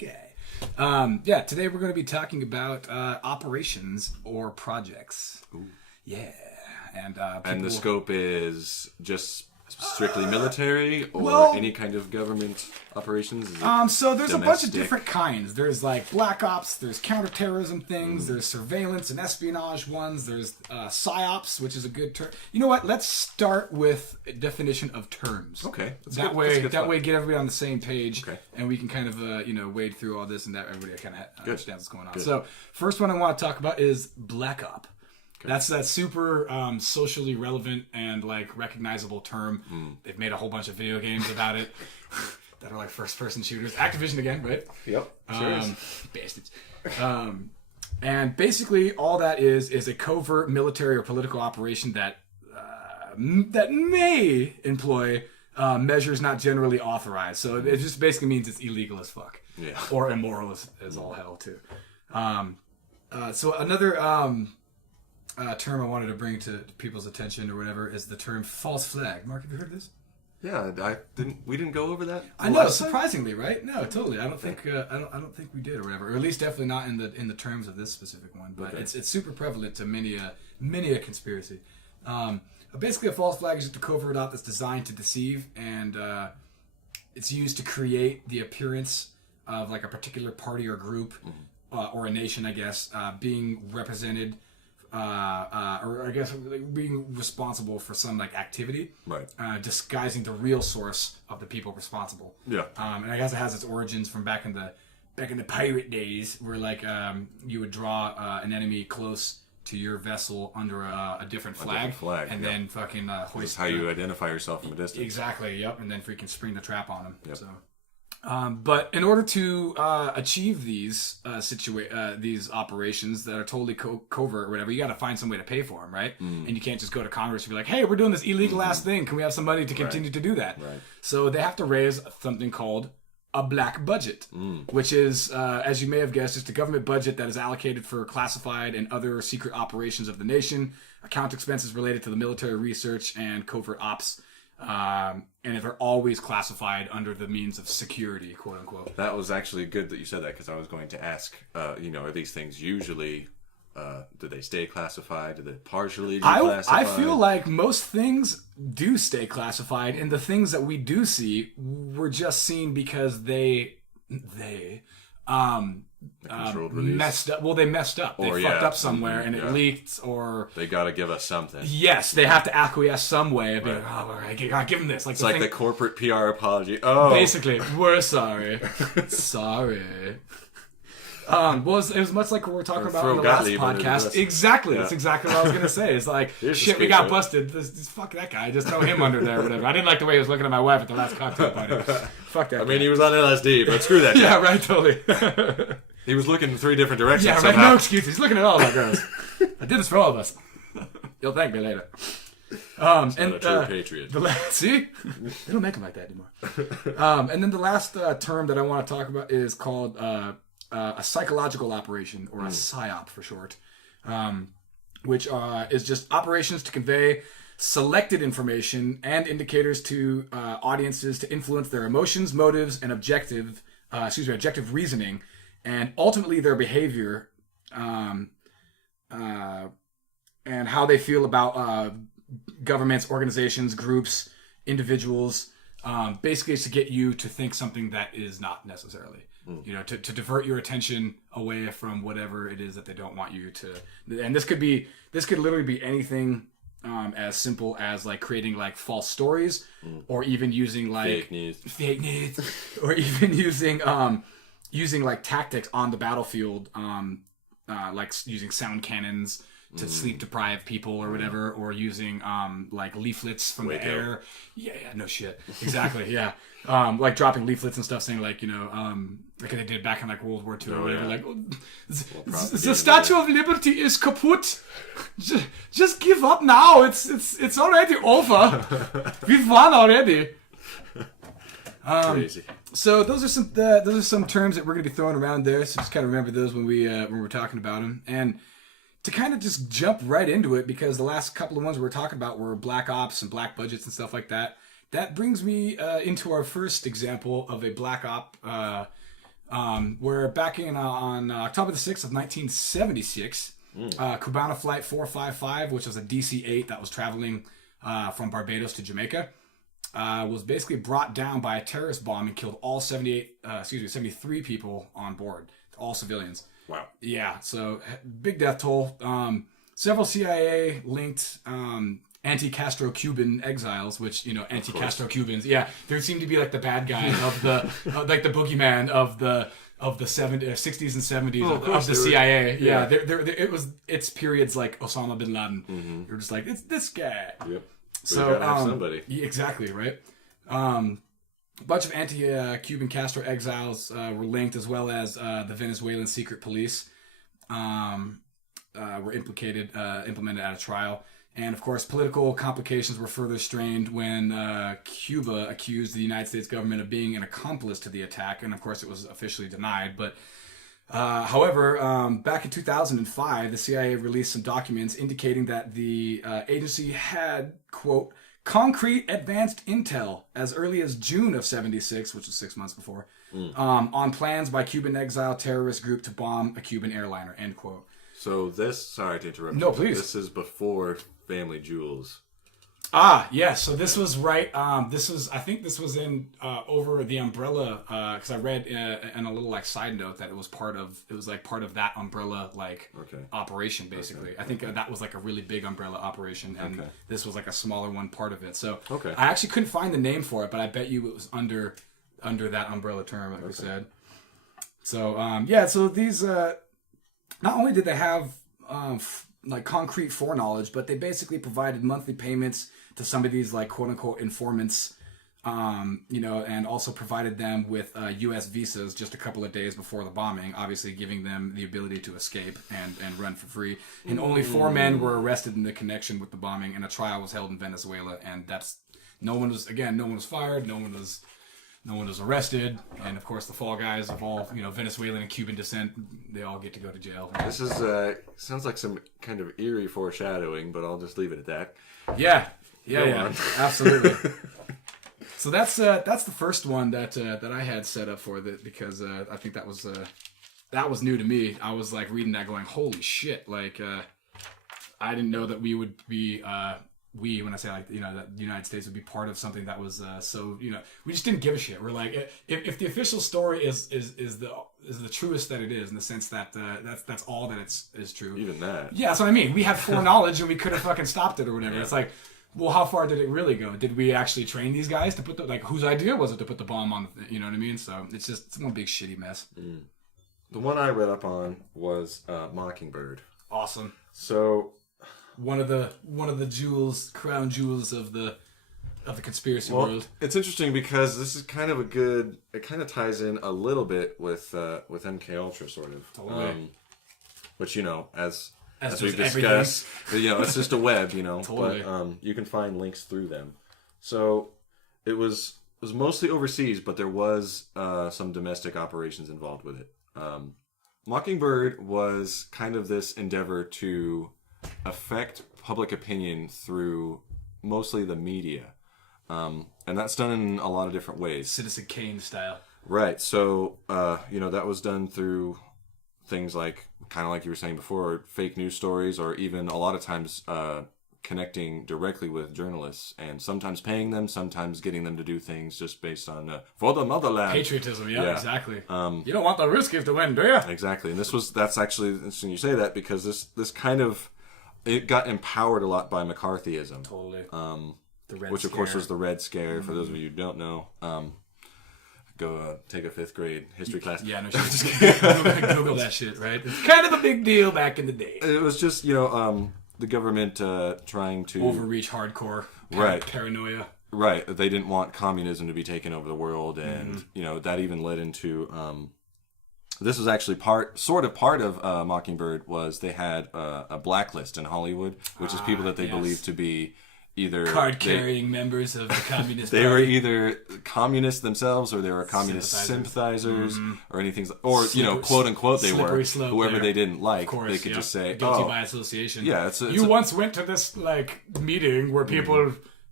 guy. Today we're going to be talking about operations or projects. Ooh. Yeah. And the scope is just strictly military or any kind of government operations? Is it so there's domestic? A bunch of different kinds. There's like black ops, there's counterterrorism things, there's surveillance and espionage ones, there's psyops, which is a good term. You know what? Let's start with a definition of terms. Okay. That way get everybody on the same page, and we can kind of wade through all this and that everybody kind of understands what's going on. Good. So first one I want to talk about is black op. That's that super socially relevant and like recognizable term. They've made a whole bunch of video games about it that are like first-person shooters. Activision again, right? Yep. Sure is. Bastards. And basically, all that is a covert military or political operation that may employ measures not generally authorized. So it just basically means it's illegal as fuck. Yeah. Or immoral as all hell too. So another term I wanted to bring to people's attention or whatever is the term false flag. Mark, have you heard of this? Yeah, we didn't go over that. I know, surprisingly, right? No, totally. I don't think we did or whatever, or at least definitely not in the terms of this specific one. But it's super prevalent to many a conspiracy. Basically, a false flag is just a covert op that's designed to deceive, and it's used to create the appearance of like a particular party or group or a nation, I guess, being represented. Or I guess being responsible for some like activity, right? Disguising the real source of the people responsible. Yeah. And I guess it has its origins from back in the pirate days, where like you would draw an enemy close to your vessel under a different flag, then fucking hoist. That's how you identify yourself from a distance. Exactly. Yep. And then freaking spring the trap on them. Yep. So. But in order to achieve these these operations that are totally covert or whatever, you got to find some way to pay for them, right? And you can't just go to Congress and be like, "Hey, we're doing this illegal ass thing. Can we have some money to continue to do that?" Right. So they have to raise something called a black budget, which is, as you may have guessed, just a government budget that is allocated for classified and other secret operations of the nation, account expenses related to the military research and covert ops. And they're always classified under the means of security, quote unquote. That was actually good that you said that, because I was going to ask, are these things usually, do they stay classified? Do they partially declassified? I feel like most things do stay classified, and the things that we do see were just seen because they controlled release. Messed up. Well, they messed up. They fucked up somewhere, and it leaked, or they got to give us something. Yes, they have to acquiesce some way of being, give them this. Like it's like the corporate PR apology. Oh, basically, we're sorry. Sorry. It was much like what we were talking about in the last podcast. Exactly. That's exactly what I was going to say. It's like, shit, we got busted. Fuck that guy. Just throw him under there or whatever. I didn't like the way he was looking at my wife at the last cocktail party. Fuck that guy. He was on LSD, but screw that guy. Yeah, right, totally. He was looking in 3 different directions. Yeah, right. No excuses. He's looking at all of our girls. I did this for all of us. You'll thank me later. Not a true patriot. See? They don't make them like that anymore. And then the last term that I want to talk about is called a psychological operation, or a psyop for short, which is just operations to convey selected information and indicators to audiences to influence their emotions, motives, and objective reasoning, and ultimately their behavior, and how they feel about governments, organizations, groups, individuals. Basically, it's to get you to think something that is not necessarily. To divert your attention away from whatever it is that they don't want you to. And this could literally be anything as simple as like creating like false stories, or even using like fake news, or even using like tactics on the battlefield, like using sound cannons to sleep deprive people or whatever, or using like leaflets from the air. Yeah, no shit. Exactly, yeah. Like dropping leaflets and stuff saying like, like they did back in like World War II or whatever, like, the Statue of Liberty is kaput. Just give up now. It's already over. We've won already. Crazy. So those are some terms that we're gonna be throwing around there. So just kind of remember those when we're talking about them. And to kind of just jump right into it, because the last couple of ones we were talking about were black ops and black budgets and stuff like that. That brings me into our first example of a black op where back on October the 6th of 1976, Cubana Flight 455, which was a DC-8 that was traveling from Barbados to Jamaica, was basically brought down by a terrorist bomb and killed all 73 people on board, all civilians. Wow. Yeah, so big death toll. Several CIA-linked anti-Castro Cuban exiles, which, anti-Castro Cubans, they seem to be like the bad guys of the, like the boogeyman of the 60s and 70s of the CIA. It's periods like Osama bin Laden. Mm-hmm. You're just like, it's this guy. Yep. So somebody. Exactly, right? A bunch of anti-Cuban Castro exiles were linked, as well as the Venezuelan secret police were implemented at a trial. And, of course, political complications were further strained when Cuba accused the United States government of being an accomplice to the attack. And, of course, it was officially denied. But, however, back in 2005, the CIA released some documents indicating that the agency had, quote, concrete advanced intel as early as June of 76, which was 6 months before, on plans by Cuban exile terrorist group to bomb a Cuban airliner, end quote. So this, sorry to interrupt. No, please. This is before Family Jewels. Yes. So this was right. I think this was in over the umbrella because I read in a little like side note that it was part of that umbrella operation basically. Okay. I think that was like a really big umbrella operation, and this was like a smaller one part of it. So I actually couldn't find the name for it, but I bet you it was under that umbrella term, like we said. So so these not only did they have like concrete foreknowledge, but they basically provided monthly payments to some of these like quote unquote informants, and also provided them with U.S. visas just a couple of days before the bombing, obviously giving them the ability to escape and run for free. And only 4 men were arrested in the connection with the bombing, and a trial was held in Venezuela. And no one was fired, no one was arrested, and of course the fall guys of all Venezuelan and Cuban descent, they all get to go to jail. This is sounds like some kind of eerie foreshadowing, but I'll just leave it at that. Yeah, absolutely. So that's the first one that I had set up for that, because I think that was new to me. I was like reading that going, holy shit! Like I didn't know that we would be. When I say that the United States would be part of something that was we just didn't give a shit. We're like, if the official story is the truest that it is, in the sense that that's all that is true. Even that. Yeah, that's what I mean. We had foreknowledge and we could have fucking stopped it or whatever. Yeah. It's like, well, how far did it really go? Did we actually train these guys to put whose idea was it to put the bomb on? You know what I mean? So it's one big shitty mess. Mm. The one I read up on was Mockingbird. Awesome. So. One of the crown jewels of the conspiracy world. It's interesting because this is kind of it kind of ties in a little bit with MK Ultra sort of. Totally. Which as we've discussed, it's just a web, Totally. But you can find links through them. So it was mostly overseas, but there was some domestic operations involved with it. Mockingbird was kind of this endeavor to affect public opinion through mostly the media. And that's done in a lot of different ways. Citizen Kane style. Right. So, that was done through things like, kind of like you were saying before, fake news stories, or even a lot of times connecting directly with journalists and sometimes paying them, sometimes getting them to do things just based on for the motherland. Patriotism, yeah. Exactly. You don't want the Ruskies to win, do you? Exactly. And that's actually interesting you say that, because this kind of it got empowered a lot by McCarthyism. Totally. Which, of course, was the Red Scare. For those of you who don't know, go take a 5th grade history class. Yeah, no shit. Just Google that shit, right? It's kind of a big deal back in the day. It was just, the government trying to overreach hardcore paranoia. Right. They didn't want communism to be taken over the world, and that even led into. This was actually part of Mockingbird was they had a blacklist in Hollywood, which is people that they believed to be either card-carrying members of the Communist Party. They were either communists themselves, or they were communist sympathizers, or anything, or quote unquote they were whoever they didn't like. Of course, they could just say guilty by association. Yeah, you once went to this meeting where people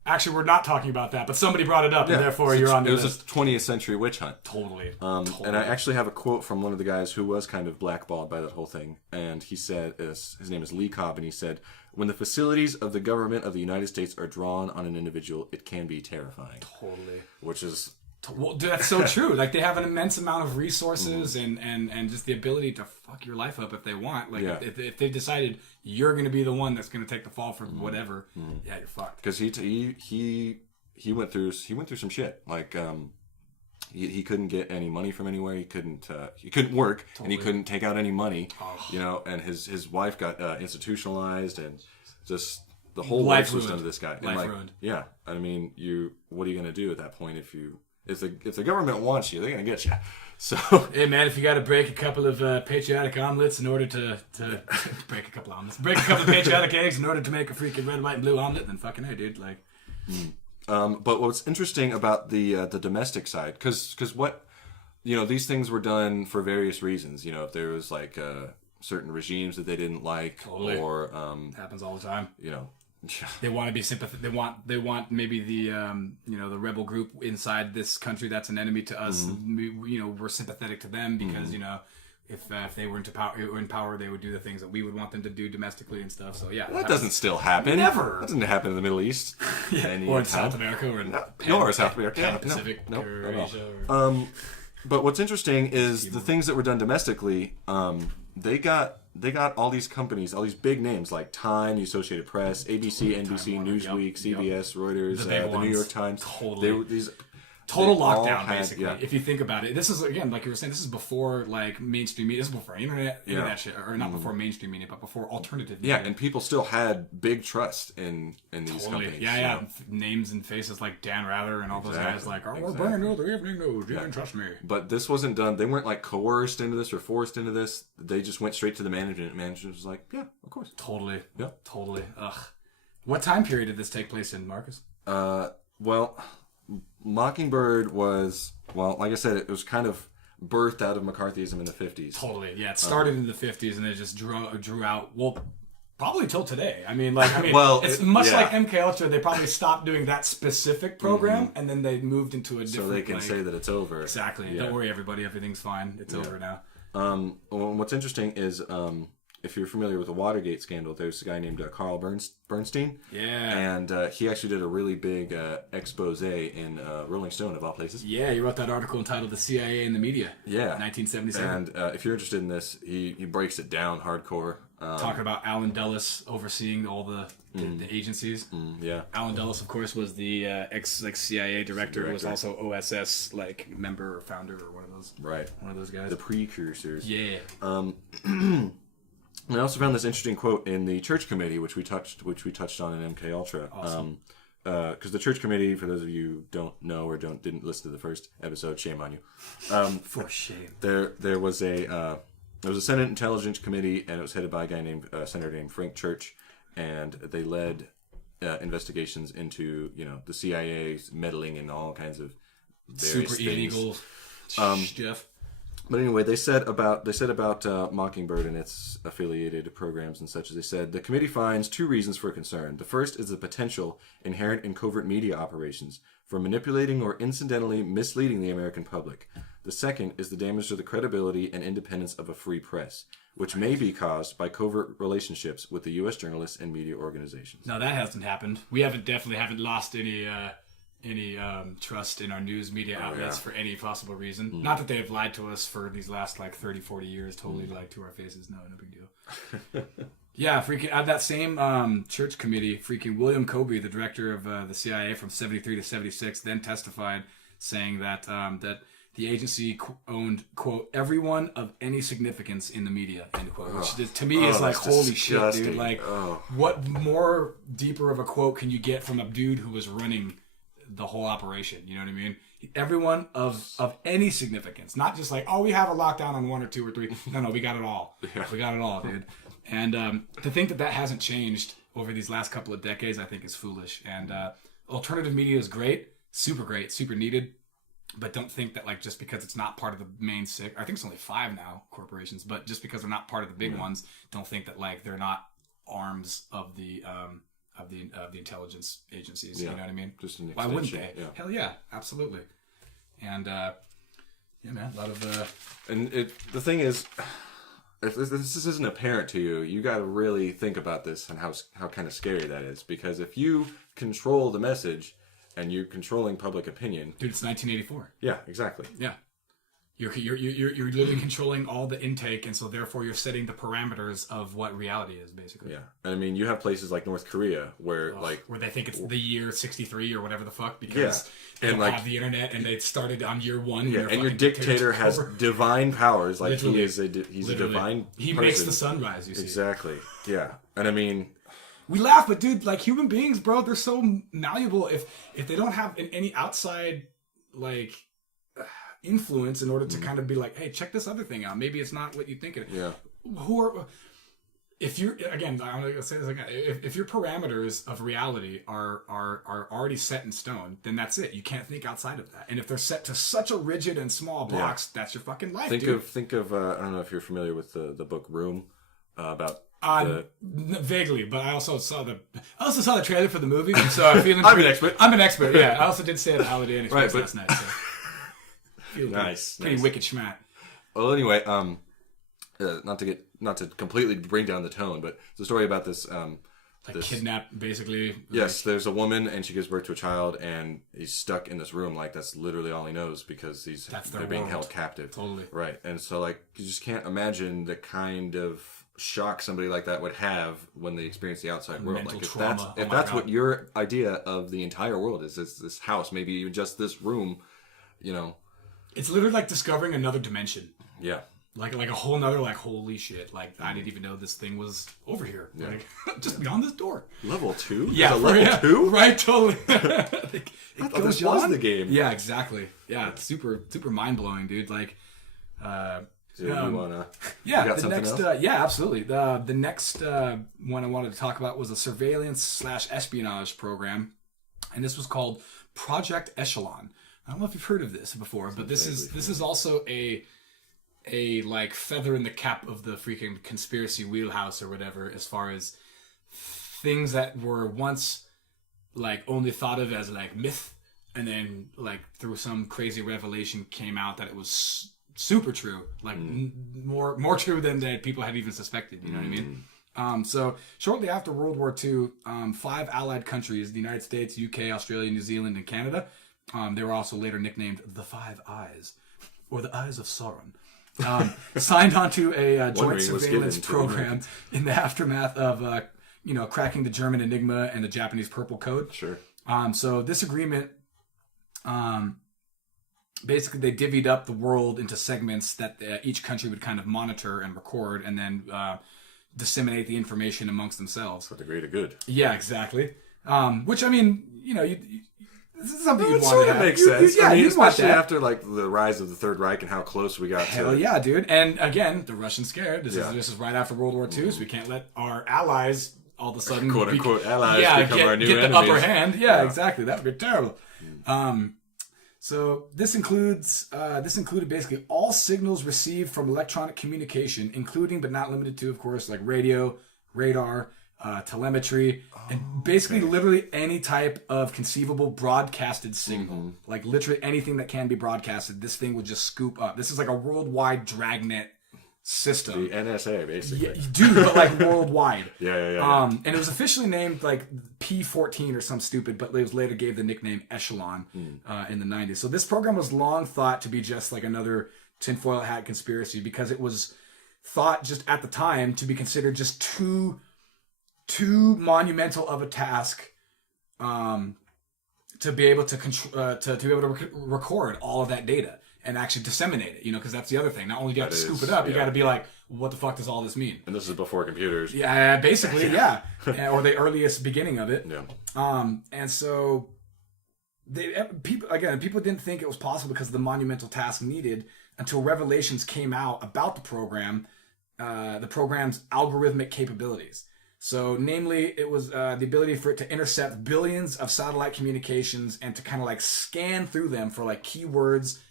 actually, we're not talking about that, but somebody brought it up, and therefore you're on the list. It was a 20th century witch hunt. Totally. And I actually have a quote from one of the guys who was kind of blackballed by that whole thing. And he said, his name is Lee Cobb, and he said, when the facilities of the government of the United States are drawn on an individual, it can be terrifying. Totally. Which is... Well, dude, that's so true. Like, they have an immense amount of resources and just the ability to fuck your life up if they want. Like, if they've decided you're going to be the one that's going to take the fall for whatever, yeah, you're fucked. Because he went through some shit. Like, he couldn't get any money from anywhere. He couldn't work, and he couldn't take out any money. You know, and his wife got institutionalized, and just the whole life was done to this guy. Life ruined. Yeah, I mean, what are you going to do at that point if the government wants you, they're going to get you. So, hey man, if you got to break a couple of patriotic omelets in order to break a couple of patriotic eggs in order to make a freaking red, white, and blue omelet, then fucking hey, dude, like. But what's interesting about the domestic side, because what, you know, these things were done for various reasons. You know, if there was like certain regimes that they didn't like, or happens all the time. You know. They want to be sympathetic. They want maybe the the rebel group inside this country that's an enemy to us. You know, we're sympathetic to them because you know if they were in power, they would do the things that we would want them to do domestically and stuff. So yeah, that doesn't still happen. Never. That doesn't happen in the Middle East. Or in South America, or in South America, Pacific, or Asia. But what's interesting is the things that were done domestically. They got all these companies, all these big names like Time, the Associated Press, ABC, NBC, Newsweek, CBS, Reuters, the New York Times. Total lockdown, basically. Yeah. If you think about it, this is again, like you were saying, this is before like mainstream media. This is before internet shit, or not before mainstream media, but before alternative media. Yeah, and people still had big trust in these companies. Yeah. Names and faces like Dan Rather and all those guys, like, we're bringing you the evening news. You can trust me. But this wasn't done. They weren't like coerced into this or forced into this. They just went straight to the management. Management was like, yeah, of course. Totally. Yeah. Totally. Ugh. What time period did this take place in, Marcus? Well, Mockingbird was, well, like I said, it was kind of birthed out of McCarthyism in the 50s. Totally, yeah. It started in the 50s and it just drew out, well, probably till today. I mean, well, it's much like MK Ultra. They probably stopped doing that specific program and then they moved into a different. So they can say that it's over. Exactly. Yeah. Don't worry, everybody. Everything's fine. It's over now. Well, what's interesting is if you're familiar with the Watergate scandal, there's a guy named Carl Bernstein. Yeah. And he actually did a really big expose in Rolling Stone, of all places. Yeah, he wrote that article entitled The CIA and the Media. Yeah. 1977. And if you're interested in this, he breaks it down hardcore. Talking about Alan Dulles overseeing all the agencies. Yeah. Alan Dulles, of course, was the ex-CIA director who was also OSS member or founder or one of those. Right. One of those guys. The precursors. Yeah. I also found this interesting quote in the Church Committee, which we touched on in MK Ultra. Awesome. Because the Church Committee, for those of you who don't know or didn't listen to the first episode, shame on you. For shame. There was a Senate Intelligence Committee, and it was headed by a senator named Frank Church, and they led investigations into the CIA's meddling in all kinds of various super things. illegal stuff. But anyway, they said about Mockingbird and its affiliated programs and such. As they said, the committee finds two reasons for concern. The first is the potential inherent in covert media operations for manipulating or incidentally misleading the American public. The second is the damage to the credibility and independence of a free press, which may be caused by covert relationships with the U.S. journalists and media organizations. No, that hasn't happened. We definitely haven't lost any trust in our news media outlets for any possible reason. Not that they've lied to us for these last 30, 40 years, totally lied to our faces. No big deal. Yeah, freaking at that same church committee, freaking William Kobe, the director of the CIA from 73 to 76, then testified saying that that the agency owned, quote, everyone of any significance in the media, end quote. Which to me is holy shit, dude. What more deeper of a quote can you get from a dude who was running the whole operation? You know what I mean? Everyone of any significance, not just we have a lockdown on 1 or 2 or 3. No, we got it all. Yeah. We got it all, dude. And to think that hasn't changed over these last couple of decades, I think is foolish. And alternative media is great, super needed. But don't think that just because it's not part of the main 6, I think it's only 5 now, corporations, but just because they're not part of the big ones, don't think that they're not arms of the the intelligence agencies. Yeah. You know what I mean? Just an Why wouldn't extension, they? yeah. Hell yeah, absolutely. And yeah, man, a lot of And the thing is, if this isn't apparent to you, you got to really think about this and how kind of scary that is. Because if you control the message and you're controlling public opinion, dude, it's 1984. yeah, exactly. Yeah. You're literally controlling all the intake, and so therefore you're setting the parameters of what reality is, basically. Yeah, and I mean, you have places like North Korea where where they think it's the year 63 or whatever the fuck because they don't have the internet and they started on year 1. Yeah, and your dictator has divine powers, like Literally. he's a divine. He person. makes the sun rise. You see, exactly. Yeah, and I mean, we laugh, but dude, like human beings, bro, they're so malleable. If they don't have any outside like influence in order to kind of be like, hey, check this other thing out. Maybe it's not what you think it is. Yeah. If you're again, I'm gonna say this again. If your parameters of reality are already set in stone, then that's it. You can't think outside of that. And if they're set to such a rigid and small box, that's your fucking life. Think of I don't know if you're familiar with the book Room about. Vaguely, but I also saw the trailer for the movie, so I'm feeling. I'm an expert. I'm an expert. Yeah, I also did stay at the Holiday Inn Express Right, last night. So. Nice. Pretty wicked schmat. Well, anyway, not to completely bring down the tone, but it's a story about this. Kidnap, basically. Yes, there's a woman and she gives birth to a child, and he's stuck in this room. Like that's literally all he knows because they're being held captive. Totally. Right, and so like you just can't imagine the kind of shock somebody like that would have when they experience the outside world. Mental Like if trauma. that's what your idea of the entire world is this house, maybe even just this room, you know. It's literally like discovering another dimension. Yeah. Like a whole nother, like, holy shit. Like, I didn't even know this thing was over here. Yeah. Like, just beyond this door. Level 2? Yeah. Level 2? Right, totally. This was the game. Yeah, exactly. Yeah, it's super mind-blowing, dude. Like, so you wanna... Yeah, you got the next... else? yeah, absolutely. The next one I wanted to talk about was a surveillance/espionage program. And this was called Project Echelon. I don't know if you've heard of this before, but this is also a like feather in the cap of the freaking conspiracy wheelhouse or whatever, as far as things that were once like only thought of as like myth, and then like through some crazy revelation came out that it was super true, like more true than that people had even suspected. You know what I mean? So shortly after World War II, 5 allied countries, the United States, UK, Australia, New Zealand, and Canada, they were also later nicknamed the Five Eyes, or the Eyes of Sauron, signed onto a joint surveillance program in the aftermath of, cracking the German Enigma and the Japanese Purple Code. Sure. So this agreement, basically they divvied up the world into segments that each country would kind of monitor and record, and then disseminate the information amongst themselves. For the greater good. Yeah, exactly. Which, I mean, this is something you'd want sort to of have. makes sense. Yeah, I mean, you'd want especially that. after like the rise of the Third Reich and how close we got Hell to... yeah, dude. And again, the Russians scared. This is right after World War II, so we can't let our allies all of a sudden... quote-unquote allies become our new get enemies. the upper hand. Yeah, exactly. That would be terrible. So this included basically all signals received from electronic communication, including but not limited to, of course, like radio, radar, telemetry, and basically literally any type of conceivable broadcasted signal. Like literally anything that can be broadcasted, this thing would just scoop up. This is like a worldwide dragnet system. The NSA, basically. Yeah, dude, but like worldwide. Yeah. And it was officially named like P-14 or some stupid, but it was later gave the nickname Echelon in the 90s. So this program was long thought to be just like another tinfoil hat conspiracy, because it was thought just at the time to be considered just too monumental of a task to be able to record all of that data and actually disseminate it, because that's the other thing. Not only do you have to scoop it up, you got to be like, what the fuck does all this mean? And this is before computers. Yeah, basically, yeah. Or the earliest beginning of it. Yeah. And so people didn't think it was possible because of the monumental task needed until revelations came out about the program's algorithmic capabilities. So, namely, it was the ability for it to intercept billions of satellite communications and to kind of like scan through them for like keywords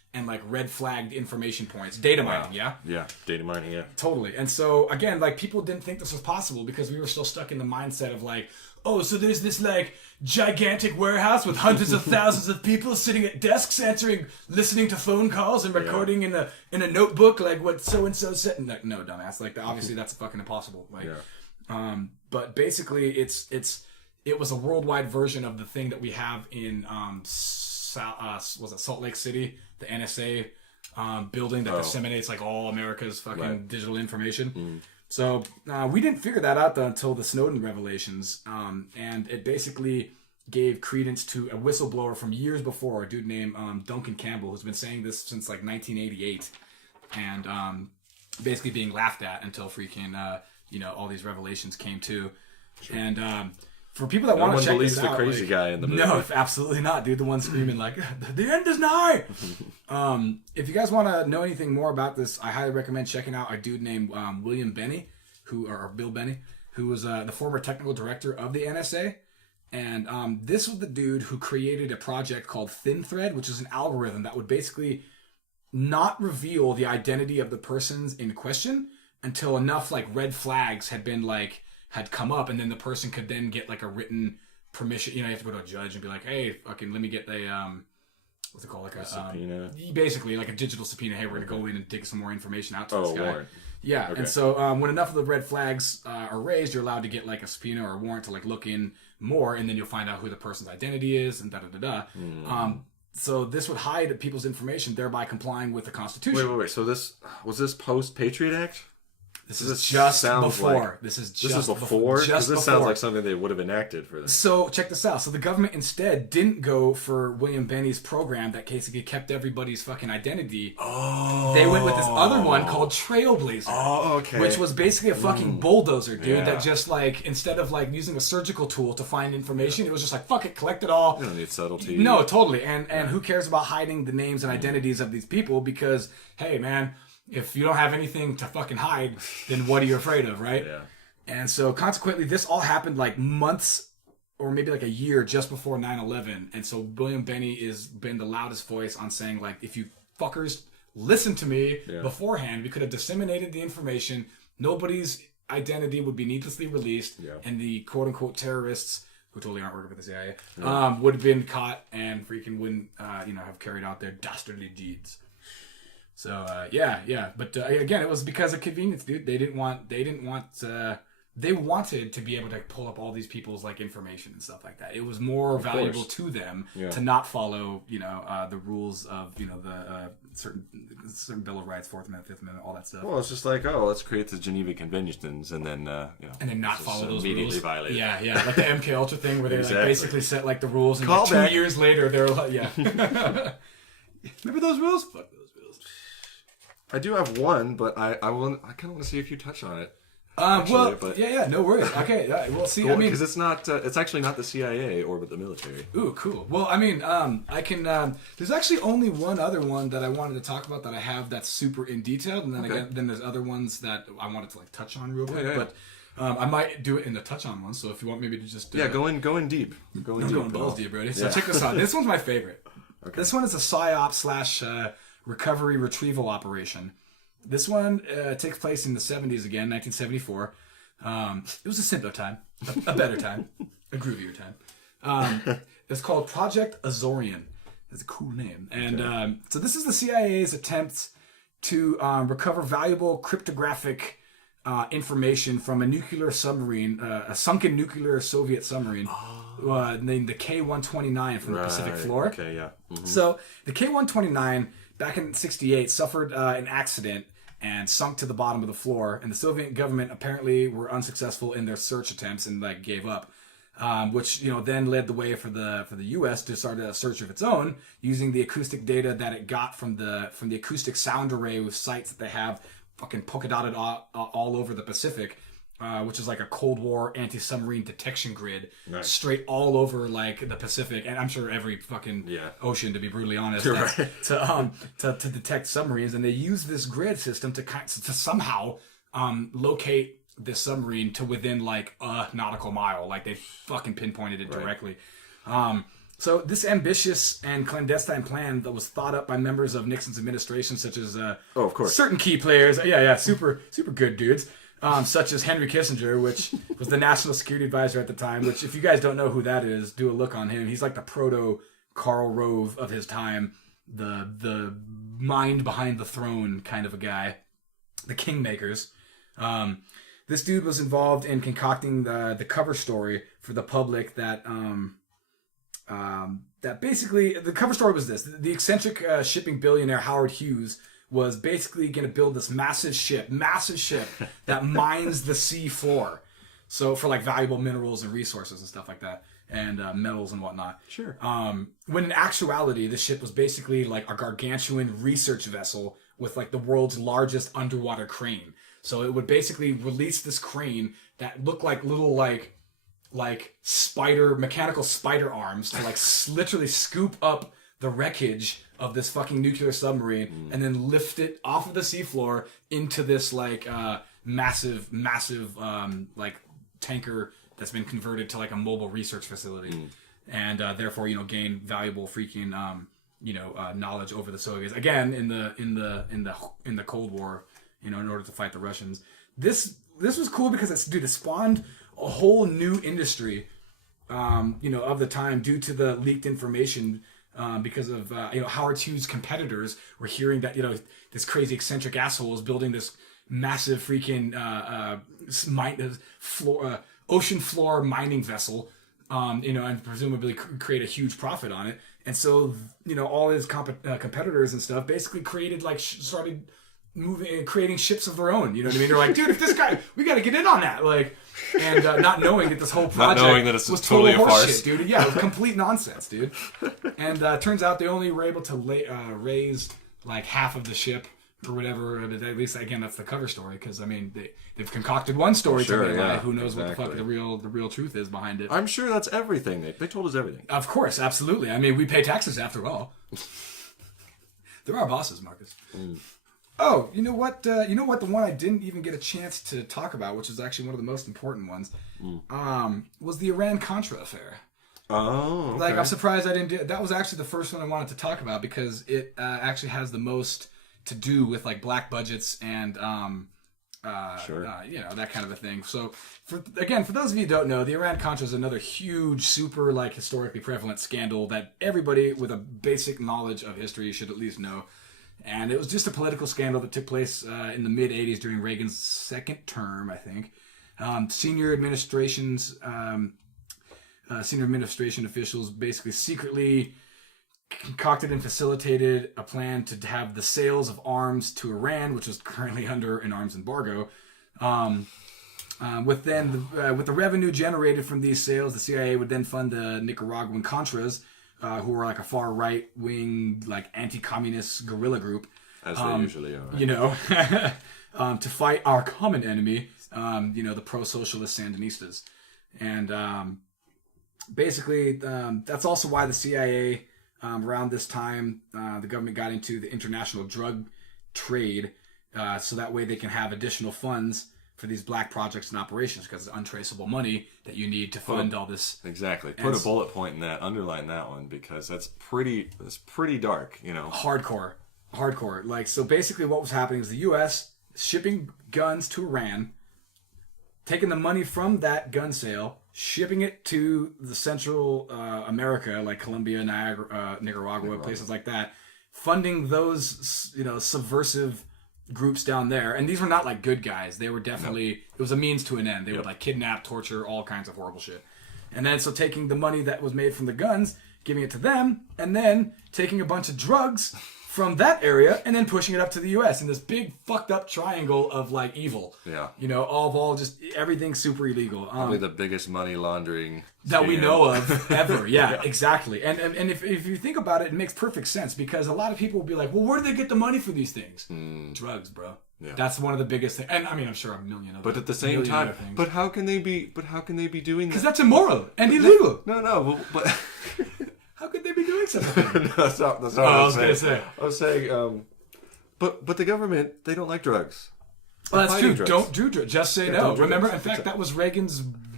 and like red flagged information points. Data mining, yeah? Yeah, data mining, yeah. Totally. And so, again, like, people didn't think this was possible because we were still stuck in the mindset of like, oh, so there's this like gigantic warehouse with hundreds of thousands of people sitting at desks listening to phone calls and recording in a notebook like what so and so said. No, dumbass. Like, obviously that's fucking impossible. Like, but basically it was a worldwide version of the thing that we have in Salt Lake City, the NSA building that disseminates like all America's fucking digital information. So we didn't figure that out though until the Snowden revelations, and it basically gave credence to a whistleblower from years before, a dude named Duncan Campbell, who's been saying this since like 1988, and basically being laughed at until freaking all these revelations came to, and for people that want to check this out, the crazy guy in the movie. No, absolutely not, dude. The one screaming like, "The end is nigh." If you guys want to know anything more about this, I highly recommend checking out a dude named William Benny, or Bill Benny, who was the former technical director of the NSA. And this was the dude who created a project called ThinThread, which is an algorithm that would basically not reveal the identity of the persons in question until enough like red flags had come up, and then the person could then get like a written permission. You have to go to a judge and be like, hey, fucking let me get the what's it called, like a subpoena, basically like a digital subpoena. Hey, we're gonna go in and dig some more information out to this guy. Warrant. Yeah, okay. And so when enough of the red flags are raised, you're allowed to get like a subpoena or a warrant to like look in more, and then you'll find out who the person's identity is and da da da da. So this would hide people's information, thereby complying with the Constitution. Wait. So this was this post Patriot Act? This is just before. This is before? Because this sounds like something they would have enacted for this. So, check this out. So, the government instead didn't go for William Benny's program that basically kept everybody's fucking identity. Oh. They went with this other one called Trailblazer. Oh, okay. Which was basically a fucking bulldozer, dude, that just, like, instead of, like, using a surgical tool to find information, it was just like, fuck it, collect it all. You don't need subtlety. No, totally. And who cares about hiding the names and identities of these people? Because, hey, man, if you don't have anything to fucking hide, then what are you afraid of, right? Yeah. And so consequently, this all happened like months or maybe like a year just before 9/11. And so William Benny has been the loudest voice on saying, like, if you fuckers listen to me beforehand, we could have disseminated the information. Nobody's identity would be needlessly released. Yeah. And the quote unquote terrorists, who totally aren't working for the CIA, would have been caught and freaking wouldn't, have carried out their dastardly deeds. So but again, it was because of convenience, dude. They wanted to be able to pull up all these people's like information and stuff like that. It was more valuable to them to not follow, the rules of the certain Bill of Rights, Fourth Amendment, Fifth Amendment, all that stuff. Well, it's just like, let's create the Geneva Conventions and then and then not follow those immediately rules. Violate. Yeah, like the MK Ultra thing where they like basically set like the rules and Call like, 2 back. years later they're like, remember those rules? Fuck those rules. I do have one, but I kind of want to see if you touch on it. No worries. Okay, we'll see. Cool, because it's not. It's actually not the CIA or the military. Ooh, cool. Well, I mean, I can. There's actually only one other one that I wanted to talk about that I have that's super in detail, and then then there's other ones that I wanted to like touch on real quick. But I might do it in the touch on one. So if you want maybe to just going deep. I'm going balls deep, Brody. So check this out. This one's my favorite. Okay. This one is a psyop / recovery retrieval operation. This one takes place in the 70s again, 1974. It was a simpler time, a better time, a groovier time. It's called Project Azorian. It's a cool name. And so this is the CIA's attempt to recover valuable cryptographic information from a nuclear submarine, a sunken nuclear Soviet submarine, named the K-129 from the Pacific floor. Okay, yeah. Mm-hmm. So the K-129 back in 1968 suffered an accident and sunk to the bottom of the floor, and the Soviet government apparently were unsuccessful in their search attempts and like gave up, which then led the way for the U.S. to start a search of its own using the acoustic data that it got from the acoustic sound array with sites that they have fucking polka dotted all over the Pacific. Which is like a Cold War anti-submarine detection grid, straight all over like the Pacific, and I'm sure every fucking ocean, to be brutally honest, to detect submarines. And they use this grid system to somehow locate this submarine to within like a nautical mile, like they fucking pinpointed it directly. So this ambitious and clandestine plan that was thought up by members of Nixon's administration, such as of course, certain key players, super good dudes, such as Henry Kissinger, which was the national security advisor at the time. Which, if you guys don't know who that is, do a look on him. He's like the proto Karl Rove of his time, the mind behind the throne kind of a guy, the kingmakers. This dude was involved in concocting the cover story for the public that basically, the cover story was this. The eccentric shipping billionaire Howard Hughes was basically going to build this massive ship that mines the sea floor. So for like valuable minerals and resources and stuff like that, and metals and whatnot. Sure. When in actuality, the ship was basically like a gargantuan research vessel with like the world's largest underwater crane. So it would basically release this crane that looked like little like mechanical spider arms to like literally scoop up the wreckage of this fucking nuclear submarine and then lift it off of the seafloor into this like massive like tanker that's been converted to like a mobile research facility, and therefore gain valuable freaking knowledge over the Soviets again in the Cold War, in order to fight the Russians. This was cool because it spawned a whole new industry, of the time due to the leaked information. Because of Howard Hughes' competitors were hearing that this crazy eccentric asshole is building this massive freaking ocean floor mining vessel, and presumably create a huge profit on it. And so all his competitors and stuff basically created started moving and creating ships of their own. You know what I mean? They're like, dude, if this guy, we got to get in on that. Like, and not knowing that this whole project was totally horseshit, dude. Yeah, it was complete nonsense, dude. And turns out they only were able to raise like half of the ship or whatever. At least, again, that's the cover story, because I mean they've concocted one story to be a lie. Who knows what the fuck the real truth is behind it? I'm sure that's everything. They told us everything. Of course, absolutely. I mean, we pay taxes after all. They're our bosses, Marcus. Oh, you know what? The one I didn't even get a chance to talk about, which is actually one of the most important ones, was the Iran-Contra affair. Oh, okay. Like, I'm surprised I didn't do it. That was actually the first one I wanted to talk about, because it actually has the most to do with like black budgets and that kind of a thing. So, for those of you who don't know, the Iran-Contra is another huge, super like historically prevalent scandal that everybody with a basic knowledge of history should at least know. And it was just a political scandal that took place in the mid-'80s during Reagan's second term, I think. Senior administration officials basically secretly concocted and facilitated a plan to have the sales of arms to Iran, which was currently under an arms embargo. With the revenue generated from these sales, the CIA would then fund the Nicaraguan Contras, who were like a far right wing, like anti-communist guerrilla group, as they usually are, to fight our common enemy, the pro-socialist Sandinistas, and basically that's also why the CIA around this time the government got into the international drug trade, so that way they can have additional funds for these black projects and operations, because it's untraceable money that you need to fund all this. Exactly. Put a bullet point in that. Underline that one, because that's pretty dark. Hardcore. Like, so basically, what was happening is the U.S. shipping guns to Iran, taking the money from that gun sale, shipping it to the Central America, like Colombia, Nicaragua, places like that, funding those subversive groups down there. And these were not like good guys. They were definitely, it was a means to an end. They would like kidnap, torture, all kinds of horrible shit. And then so taking the money that was made from the guns, giving it to them, and then taking a bunch of drugs from that area and then pushing it up to the U.S. in this big fucked up triangle of like evil. Yeah. All just everything super illegal. Probably the biggest money laundering that we know of ever. Yeah, exactly. And if you think about it, it makes perfect sense, because a lot of people will be like, well, where do they get the money for these things? Drugs, bro. Yeah. That's one of the biggest things. And I mean, I'm sure a million of them. But at the same time, but how can they be doing that? Because that's immoral and illegal. No, but how could they be doing such a thing? No, that's not what I was going to say. I was saying, but the government, they don't like drugs. Well, that's true. Drugs. Don't do drugs. Just say no. Remember, in fact, that was Reagan's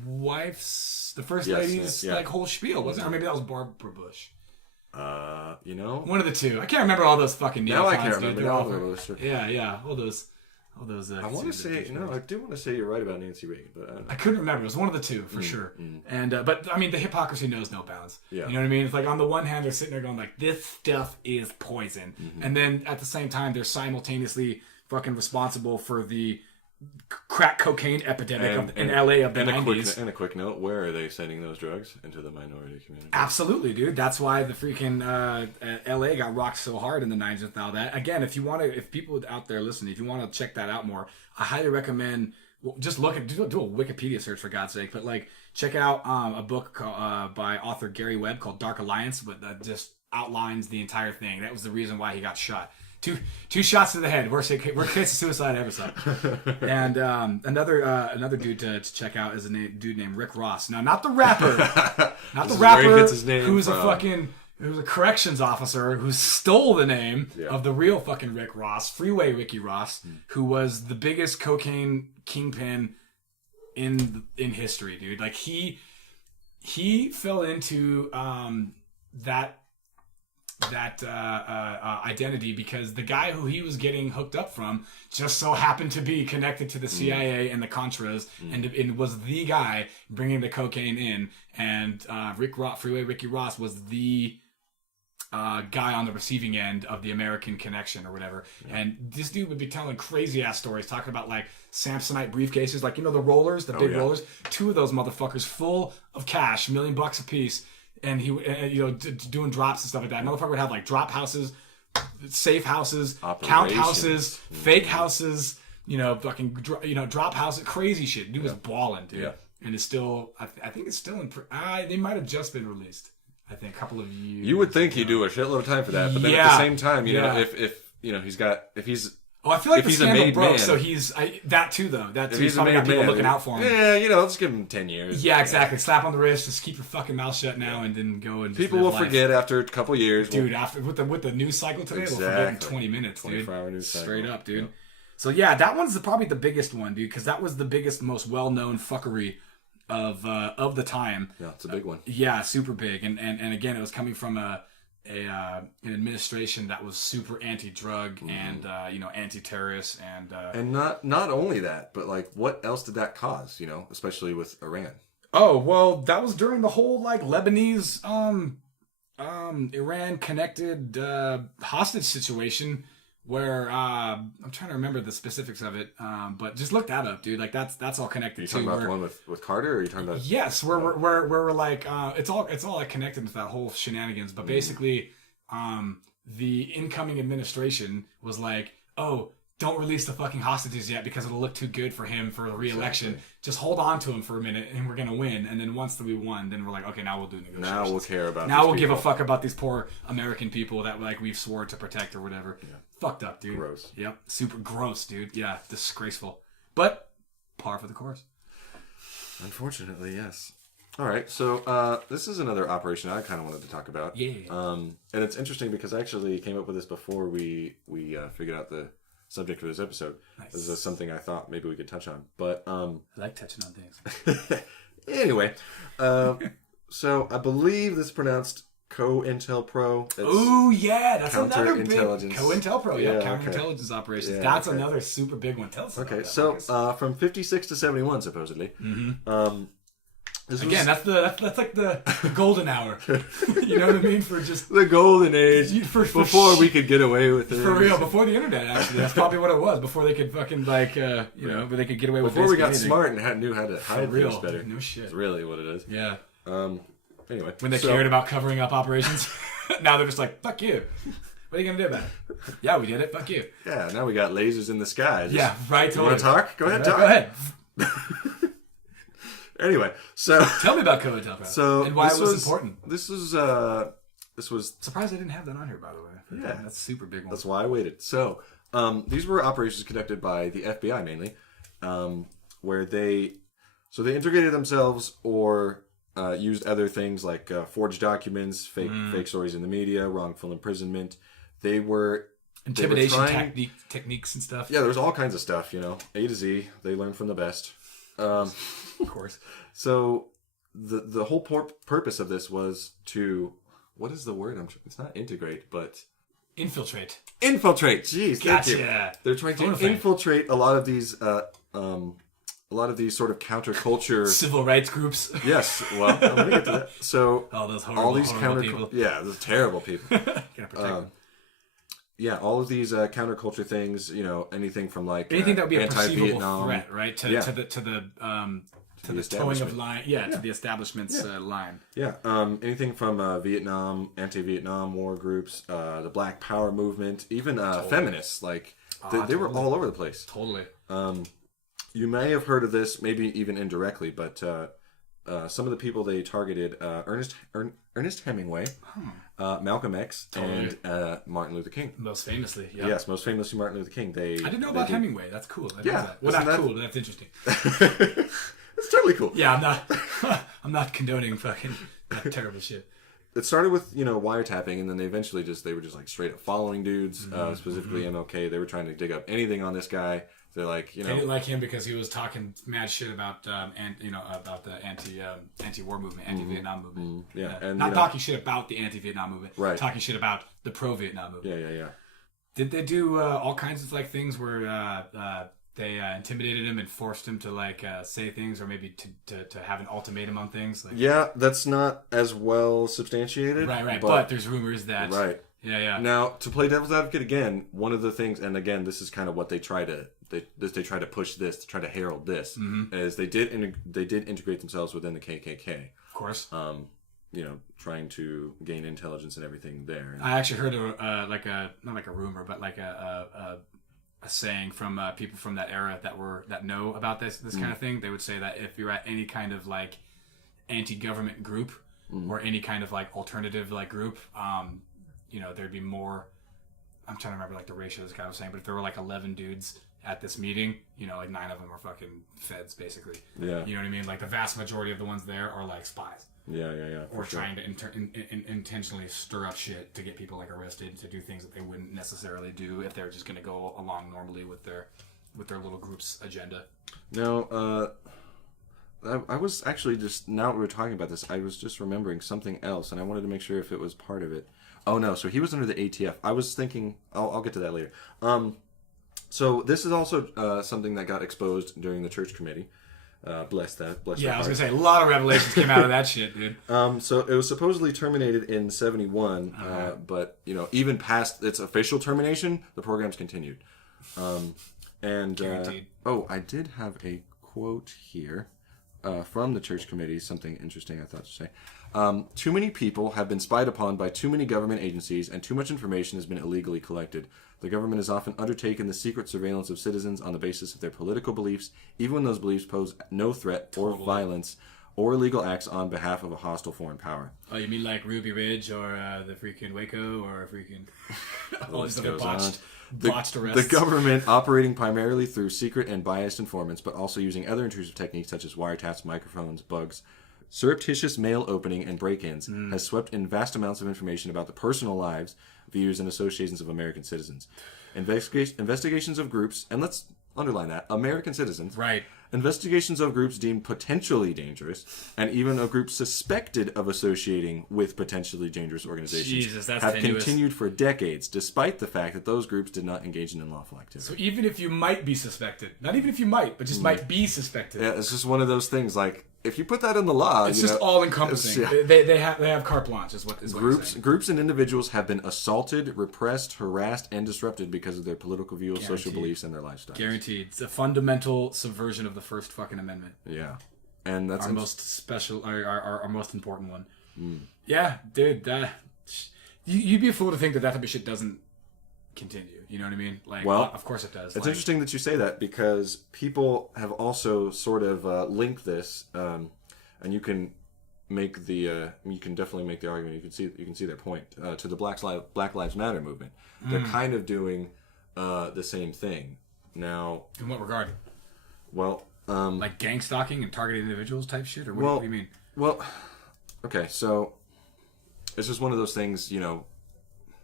wife's, the first Yes, lady's yeah. like whole spiel, wasn't it? Or maybe that was Barbara Bush. One of the two. I can't remember all those fucking neocons. Now I can't dude. remember. They're all those. yeah. All those. I want to say I do want to say you're right about Nancy Reagan, but I don't know. I couldn't remember. It was one of the two for sure. And but I mean, the hypocrisy knows no bounds. Yeah. You know what I mean? It's like on the one hand, they're sitting there going like, "This stuff is poison," and then at the same time, they're simultaneously fucking responsible for the crack cocaine epidemic in LA of the 90s. And a quick note, where are they sending those drugs? Into the minority community. Absolutely, dude. That's why the freaking LA got rocked so hard in the 90s with all that. Again, if people out there listening, if you want to check that out more, I highly recommend just do a Wikipedia search for God's sake, but like check out a book by author Gary Webb called Dark Alliance, but that just outlines the entire thing. That was the reason why he got shot. Two shots to the head. Worst case of suicide I ever saw. And another dude to check out is a dude named Rick Ross. Now, not the rapper, who's a corrections officer who stole the name of the real fucking Rick Ross, Freeway Ricky Ross, who was the biggest cocaine kingpin in history, dude. Like he fell into that identity because the guy who he was getting hooked up from just so happened to be connected to the CIA and the Contras, and was the guy bringing the cocaine in. And Freeway Ricky Ross was the guy on the receiving end of the American connection or whatever. And this dude would be telling crazy ass stories, talking about like Samsonite briefcases, like, you know, the rollers, the big rollers. 2 of those motherfuckers full of cash, $1 million a piece. And he, doing drops and stuff like that. Motherfucker would have like drop houses, safe houses, count houses, fake houses, fucking, drop houses, crazy shit. Dude was balling, dude. Yeah. And it's still, I think it's still in, they might have just been released. I think a couple of years. You would think he'd do a shitload of time for that, but then at the same time, if he's I feel like the scandal broke, man, so that too, though. That too, he's probably got people looking out for him. Yeah, let's give him 10 years. Yeah, exactly. Slap on the wrist, just keep your fucking mouth shut now, and then go and just people will forget after a couple years. Dude, after with the news cycle today, we'll forget in 20 minutes, dude. 24-hour news cycle. Straight up, dude. Yeah. So yeah, that one's probably the biggest one, dude, because that was the biggest, most well-known fuckery of the time. Yeah, it's a big one. Yeah, super big, and again, it was coming from an administration that was super anti-drug and anti-terrorist and not only that, but like what else did that cause? Especially with Iran. Oh well, that was during the whole like Lebanese Iran connected hostage situation. Where I'm trying to remember the specifics of it, but just look that up, dude. Like that's all connected. Are you talking about the one with Carter, or are you talking about? Yes, where we're like it's all like connected to that whole shenanigans. But basically, the incoming administration was like, oh, don't release the fucking hostages yet because it'll look too good for him for the re-election. Exactly. Just hold on to him for a minute, and we're gonna win. And then once we won, then we're like, okay, now we'll do negotiations. Now we'll care about. Now we'll give a fuck about these poor American people that like we've swore to protect or whatever. Yeah. Fucked up, dude. Gross. Yep. Super gross, dude. Yeah. Disgraceful. But par for the course. Unfortunately, yes. All right. So this is another operation I kind of wanted to talk about. Yeah. And it's interesting because I actually came up with this before we figured out the subject for this episode. Nice. This is something I thought maybe we could touch on. But I like touching on things. Anyway, so I believe this is pronounced COINTELPRO. Oh yeah, that's another big COINTELPRO. Yeah, counterintelligence operations. Yeah, that's another super big one. Tell us about that. So from 56 to 71, supposedly. Mm-hmm. That's like the golden hour. You know what I mean? For just the golden age before we could get away with it. For real, before the internet. Actually, that's probably what it was. Before they could fucking but they could get away with. Before we got smart and knew how to hide things better. No shit. That's really what it is. Yeah. Anyway, when they cared about covering up operations, now they're just like, fuck you. What are you gonna do about it? Yeah, we did it. Fuck you. Yeah, now we got lasers in the sky. Yeah, right. Totally. You want to talk? Go ahead, talk. Go ahead. Anyway, so tell me about COINTELPRO. So and why it was important. This was surprised I didn't have that on here, by the way. Yeah, that's a super big one. That's why I waited. So these were operations conducted by the FBI mainly, where they integrated themselves or used other things like forged documents, fake stories in the media, wrongful imprisonment. They were intimidation techniques and stuff. Yeah, there was all kinds of stuff. A to Z. They learned from the best. Of course. So the whole purpose of this was to, what is the word? It's not integrate, but Infiltrate. Jeez, thank you. Gotcha. They're trying to infiltrate a lot of these sort of counterculture civil rights groups. Yes. Well, I'm gonna get to that. So those horrible, all these people. Yeah, those terrible people. Gotta protect them. Yeah, all of these counterculture things, anything from like anything that would be a perceivable anti-Vietnam threat, right? To the towing of line, to the establishment's line. Yeah, anything from Vietnam, anti-Vietnam war groups, the Black Power movement, even feminists, like they were all over the place. Totally. You may have heard of this, maybe even indirectly, but some of the people they targeted: Ernest Hemingway, Malcolm X, and Martin Luther King. Most famously, yeah. Yes, most famously Martin Luther King. I didn't know about Hemingway. That's cool. I know that. Well, not cool, but that's interesting. It's totally cool. Yeah, I'm not condoning fucking that terrible shit. It started with wiretapping, and then they eventually they were just like straight up following dudes, specifically MLK. They were trying to dig up anything on this guy. They're like, They didn't like him because he was talking mad shit about about the anti-war movement, anti-Vietnam movement. And not talking shit about the anti-Vietnam movement, right? Talking shit about the pro-Vietnam movement. Yeah. Did they do all kinds of things where they intimidated him and forced him to say things, or maybe to have an ultimatum on things? Yeah, that's not as well substantiated. Right. But there's rumors that Yeah. Now, to play devil's advocate again, one of the things, and again, this is kind of what they try to try to push this, to try to herald this, is they did integrate themselves within the KKK. Of course. Trying to gain intelligence and everything there. I actually heard not like a rumor, but like a saying from people from that era that know about this kind of thing. They would say that if you're at any kind of anti-government group or any kind of alternative group, there'd be more. I'm trying to remember the ratio this guy was saying, but if there were 11 dudes at this meeting, 9 of them are fucking feds, basically. Yeah. You know what I mean? The vast majority of the ones there are spies. Yeah. Or trying to intentionally stir up shit to get people arrested, to do things that they wouldn't necessarily do if they were just going to go along normally with their little group's agenda. Now, I was actually just, now that we were talking about this, I was just remembering something else, and I wanted to make sure if it was part of it. Oh no, so he was under the ATF. I was thinking, I'll get to that later. So this is also something that got exposed during the church committee. Bless that. Yeah, I was going to say, a lot of revelations came out of that shit, dude. So it was supposedly terminated in 71, but, even past its official termination, the programs continued. Guaranteed. I did have a quote here from the church committee, something interesting I thought to say. Too many people have been spied upon by too many government agencies, and too much information has been illegally collected. The government has often undertaken the secret surveillance of citizens on the basis of their political beliefs, even when those beliefs pose no threat or violence or illegal acts on behalf of a hostile foreign power. Oh, you mean like Ruby Ridge or the freaking Waco or freaking all these other botched arrests? The government, operating primarily through secret and biased informants, but also using other intrusive techniques such as wiretaps, microphones, bugs, surreptitious mail opening, and break-ins, has swept in vast amounts of information about the personal lives, views, and associations of American citizens. Investigations of groups, and let's underline that, American citizens. Right. Investigations of groups deemed potentially dangerous, and even of groups suspected of associating with potentially dangerous organizations, have continued for decades, despite the fact that those groups did not engage in unlawful activity. So even if you might be suspected, not even if you might, but just might be suspected. Yeah, it's just one of those things, if you put that in the law, it's just all encompassing. Yeah. They have carte blanche, is what groups and individuals have been assaulted, repressed, harassed, and disrupted because of their political views, social beliefs, and their lifestyles. Guaranteed. It's a fundamental subversion of the First fucking Amendment. Yeah, and that's our most special, our most important one. Yeah, dude, you'd be a fool to think that type of shit doesn't continue. You know what I mean? Well, of course it does. It's interesting that you say that, because people have also sort of linked this, and you can make you can definitely make the argument. You can see their point to the Black Lives Matter movement. They're kind of doing the same thing now. In what regard? Well, like gang stalking and targeted individuals type shit, or what do you mean? Well, okay, so it's just one of those things.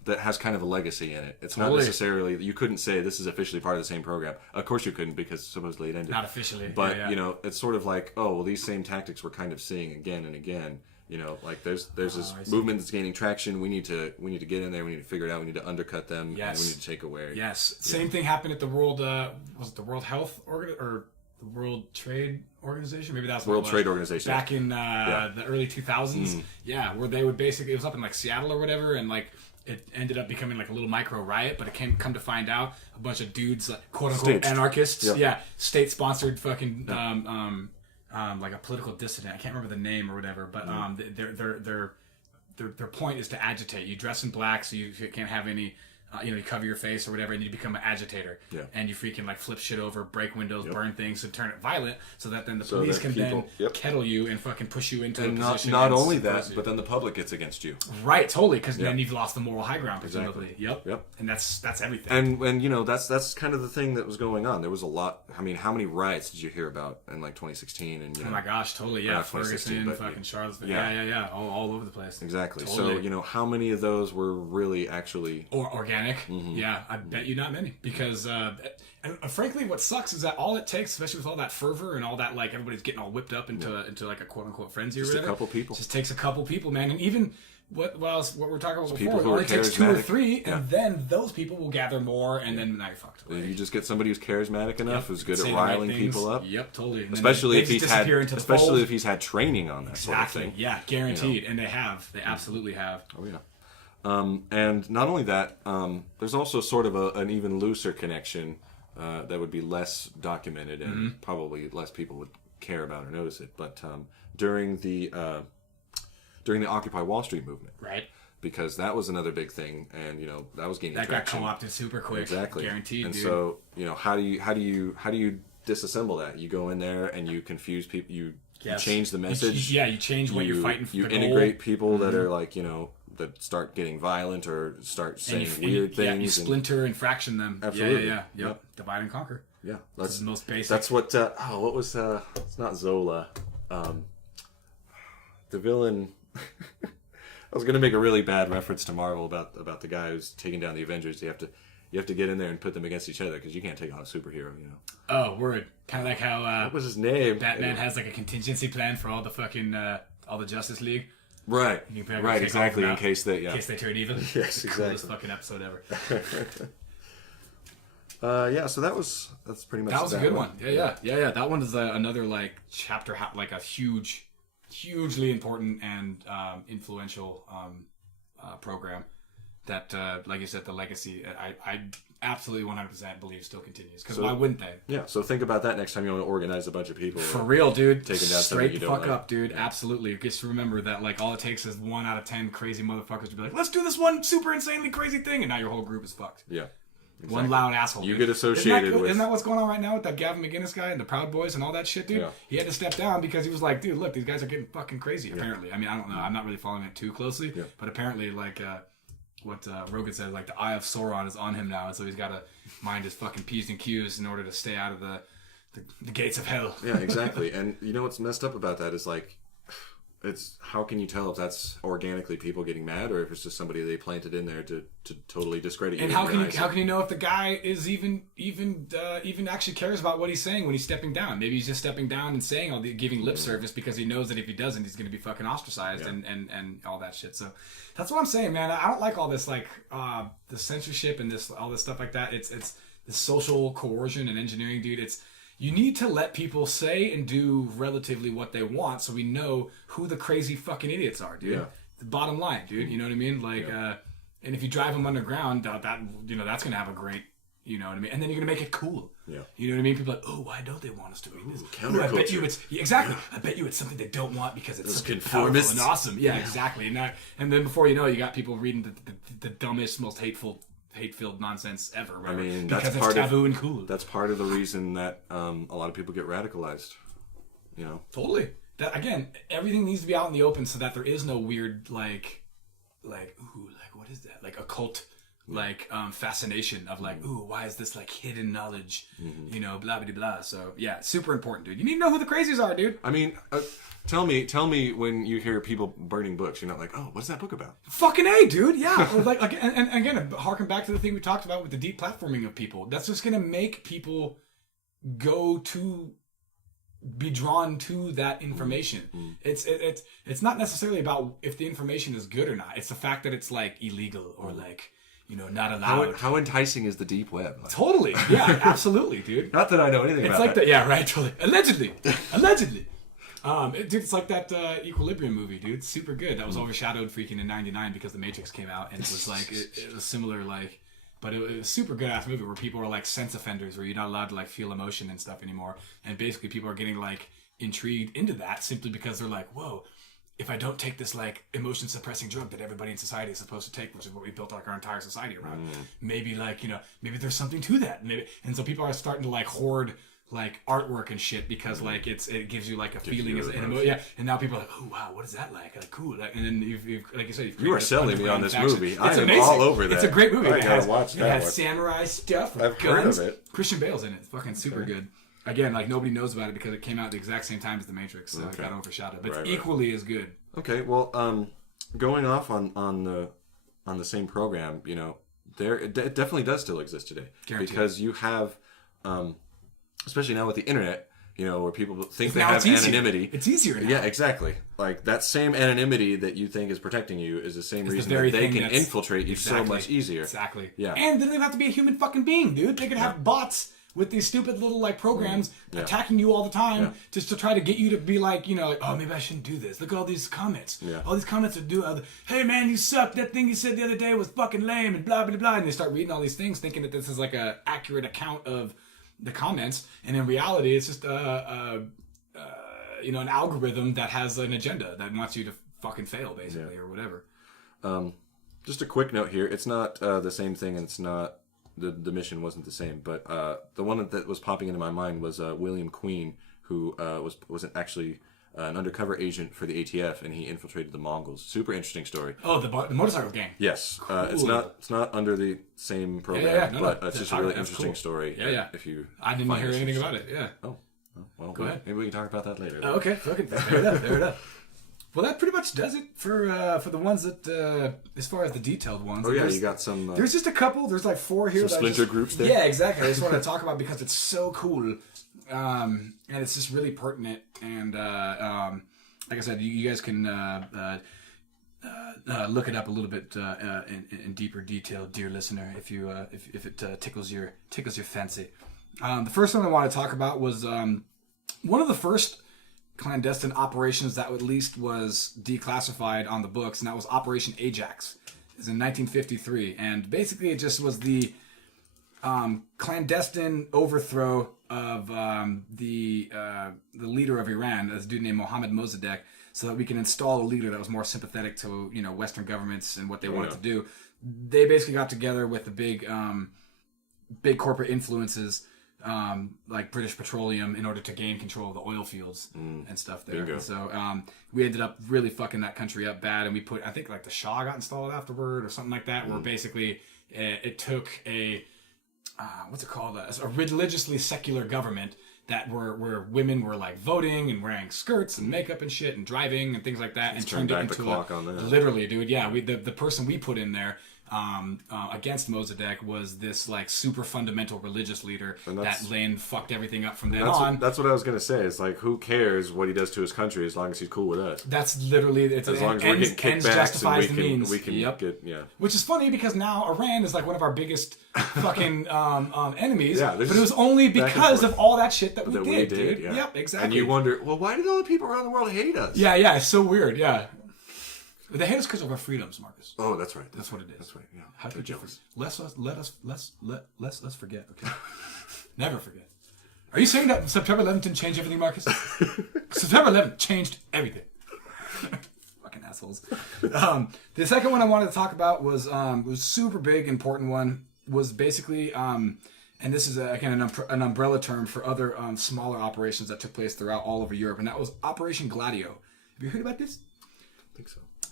that has kind of a legacy in it. It's Totally. not necessarily, you couldn't say this is officially part of the same program. Of course you couldn't, because supposedly it ended. Not officially. But, Yeah. you know, it's sort of like, oh, well, these same tactics we're kind of seeing again and again. You know, like there's this movement that's gaining traction. We need to get in there. We need to figure it out. We need to undercut them. Yes. And we need to take away. Yes. Same thing happened at the World, was it the World Health or the World Trade Organization? Maybe that's World Trade Organization. Back in the early 2000s. Yeah, where they would basically, it was up in like Seattle or whatever, and like it ended up becoming like a little micro riot, but it come to find out a bunch of dudes, like, quote unquote anarchists, state sponsored fucking like a political dissident. I can't remember the name or whatever, but their point is to agitate. You dress in black so you can't have any, you cover your face or whatever, and you become an agitator. Yeah. And you freaking like flip shit over, break windows, burn things, and turn it violent, so that then the police can then kettle you and fucking push you into a position. Not only that, but then the public gets against you. Right, totally, because then you've lost the moral high ground, presumably. Exactly. Yep. And that's everything. And you know, that's kind of the thing that was going on. There was a lot. I mean, how many riots did you hear about in like 2016? And oh my gosh, totally. Yeah, Ferguson, fucking Charlottesville. Yeah. All over the place. Exactly. Totally. So you know, how many of those were really actually organic? Yeah, I bet you not many, because and frankly, what sucks is that all it takes, especially with all that fervor and all that, like everybody's getting all whipped up into like a quote unquote frenzy or whatever. Just a couple people. Just takes a couple people, man, and even what we're talking about before, it only takes 2 or 3, and then those people will gather more, and then now you're fucked. You just get somebody who's charismatic enough, who's good at riling people up. Yep, totally. And especially if he's had training on that sort of thing. Yeah, guaranteed, and they absolutely have. Oh yeah. And not only that, there's also sort of an even looser connection that would be less documented and probably less people would care about or notice it. But during the Occupy Wall Street movement, right? Because that was another big thing, and you know that was gaining traction. Got co-opted super quick, exactly, guaranteed. And dude. so you know how do you disassemble that? You go in there and you confuse people. You change the message. You change what you're fighting for. You integrate people that are like that start getting violent or start saying weird things. Yeah, you splinter and fraction them. Absolutely. Yep. Divide and conquer. Yeah, that's the most basic. That's what. What was? It's not Zola. The villain. I was gonna make a really bad reference to Marvel about the guy who's taking down the Avengers. You have to get in there and put them against each other because you can't take on a superhero. Oh, word. Kind of like how. What was his name? Batman has like a contingency plan for all the fucking all the Justice League. Right, exactly. In case they turn evil. Yes, exactly. Coolest fucking episode ever. So that's pretty much. That was a good one. Yeah. That one is another like chapter, like a hugely important and influential program that, like you said, the legacy. I absolutely 100% believe still continues, because why wouldn't they? Yeah. So think about that next time you want to organize a bunch of people. For real, dude. Taking down straight the fuck up, dude. Yeah. Absolutely. Just remember that, like, all it takes is 1 out of 10 crazy motherfuckers to be like, let's do this one super insanely crazy thing, and now your whole group is fucked. Yeah. Exactly. One loud asshole. You get associated with. Isn't that what's going on right now with that Gavin McInnes guy and the Proud Boys and all that shit, dude? Yeah. He had to step down because he was like, dude, look, these guys are getting fucking crazy, apparently. I mean, I don't know. I'm not really following it too closely, but apparently, like, what Rogan says, like, the eye of Sauron is on him now, and so he's got to mind his fucking P's and Q's in order to stay out of the gates of hell. Yeah, exactly. And you know what's messed up about that is, like, it's how can you tell if that's organically people getting mad or if it's just somebody they planted in there to totally discredit you? And how can you know if the guy is even actually cares about what he's saying when he's stepping down? Maybe he's just stepping down and saying giving lip service because he knows that if he doesn't, he's going to be fucking ostracized and all that shit. So that's what I'm saying, man. I don't like all this like the censorship and all this stuff like that. It's the social coercion and engineering, dude. You need to let people say and do relatively what they want so we know who the crazy fucking idiots are, dude. Yeah. The bottom line, dude. You know what I mean? Like, and if you drive them underground, that's going to have a great, you know what I mean? And then you're going to make it cool. Yeah. You know what I mean? People are like, oh, why don't they want us to read this? I bet you it's, exactly. I bet you it's something they don't want because it's something powerful and awesome. Yeah, exactly. And then before you know it, you got people reading the dumbest, most hate-filled nonsense ever. Right? I mean, because it's taboo and cool. That's part of the reason that a lot of people get radicalized. You know, totally. That again, everything needs to be out in the open so that there is no weird like what is that? Like occult like fascination of like, ooh, why is this like hidden knowledge, you know, blah blah blah. So yeah, super important, dude. You need to know who the crazies are, dude. I mean, tell me when you hear people burning books, you're not like, oh, what's that book about? Fucking A, dude. Yeah. Or like and again, harken back to the thing we talked about with the deep platforming of people. That's just gonna make people be drawn to that information. It's not necessarily about if the information is good or not. It's the fact that it's like illegal or like, you know, not allowed. How enticing is the deep web? Totally. Yeah, absolutely, dude. Not that I know anything It's about like that. Yeah, right. Totally. Allegedly. Dude, it's like that Equilibrium movie, dude. It's super good. That was overshadowed freaking in '99 because The Matrix came out, and it was like it was similar, like, but it was a super good ass movie where people are like sense offenders, where you're not allowed to like feel emotion and stuff anymore, and basically people are getting like intrigued into that simply because they're like, whoa. If I don't take this like emotion suppressing drug that everybody in society is supposed to take, which is what we built like our entire society around, maybe like, you know, maybe there's something to that. And so people are starting to like hoard like artwork and shit because like it gives you like a feeling as yeah. And now people are like, oh wow, what is that like cool. Like, and then you've like you said, you are selling me on this movie. It's I am amazing. all over that. It's a great movie. I gotta watch that. It has samurai stuff. With I've guns. heard of it. Christian Bale's in it. It's fucking super good. Again, like nobody knows about it because it came out at the exact same time as The Matrix, so it got overshadowed. But it's equally as good. Okay, well, going off on the same program, you know, it definitely does still exist today. Guaranteed. Because you have, especially now with the internet, you know, where people think they have anonymity. It's easier now. Yeah, exactly. Like that same anonymity that you think is protecting you is the same reason that they can infiltrate you so much easier. Exactly. Yeah. And they don't even have to be a human fucking being, dude. They could have bots with these stupid little like programs attacking you all the time just to try to get you to be like, you know, like, oh, maybe I shouldn't do this. Look at all these comments. Yeah. All these comments are hey man, you suck. That thing you said the other day was fucking lame and blah, blah, blah. And they start reading all these things thinking that this is like a accurate account of the comments. And in reality, it's just, you know, an algorithm that has an agenda that wants you to fucking fail basically or whatever. Just a quick note here. It's not the same thing and it's not, the mission wasn't the same, but the one that was popping into my mind was William Queen, who was actually an undercover agent for the ATF, and he infiltrated the Mongols. Super interesting story. Oh, the motorcycle gang. Yes, cool. It's not under the same program, but it's just a really interesting story. Yeah. If you, I didn't hear anything about it. Yeah. Oh, well, go ahead. Maybe we can talk about that later. Oh, okay, fair enough. Well, that pretty much does it for the ones that, as far as the detailed ones. Oh, yeah, you got some... there's just a couple. There's like 4 here. Some splinter groups there? Yeah, exactly. I just wanted to talk about because it's so cool. And it's just really pertinent. And like I said, you guys can look it up a little bit in deeper detail, dear listener, if it tickles your fancy. The first one I want to talk about was one of the first clandestine operations that at least was declassified on the books, and that was Operation Ajax. It was in 1953, and basically it just was the clandestine overthrow of the leader of Iran, a dude named Mohammad Mossadegh, so that we can install a leader that was more sympathetic to, you know, Western governments and what they wanted to do. They basically got together with the big corporate influences, like British Petroleum, in order to gain control of the oil fields and stuff there. And so we ended up really fucking that country up bad, and we put, I think like the Shah got installed afterward or something like that, where basically it took a what's it called, a religiously secular government that where women were like voting and wearing skirts and makeup and shit and driving and things like that, and turned it into literally, dude. Yeah, the person we put in there against Mossadegh was this like super fundamental religious leader that fucked everything up from then on. That's what I was gonna say. It's like, who cares what he does to his country as long as he's cool with us? That's literally, it's as long as we're getting kickbacks and we can get Which is funny because now Iran is like one of our biggest fucking enemies. Yeah, but it was only because of all that shit that we did, dude. Yeah. Yep, exactly. And you wonder, well, why did all the people around the world hate us? Yeah, it's so weird. Yeah. They hate us because of our freedoms, Marcus. Oh, that's right. That's what it is. That's right. Yeah. How could you? Let's forget. Okay. Never forget. Are you saying that September 11th didn't change everything, Marcus? September 11th changed everything. Fucking assholes. The second one I wanted to talk about was super big, important one. Was basically, and this is again an umbrella term for other smaller operations that took place throughout all over Europe, and that was Operation Gladio. Have you heard about this? I think so.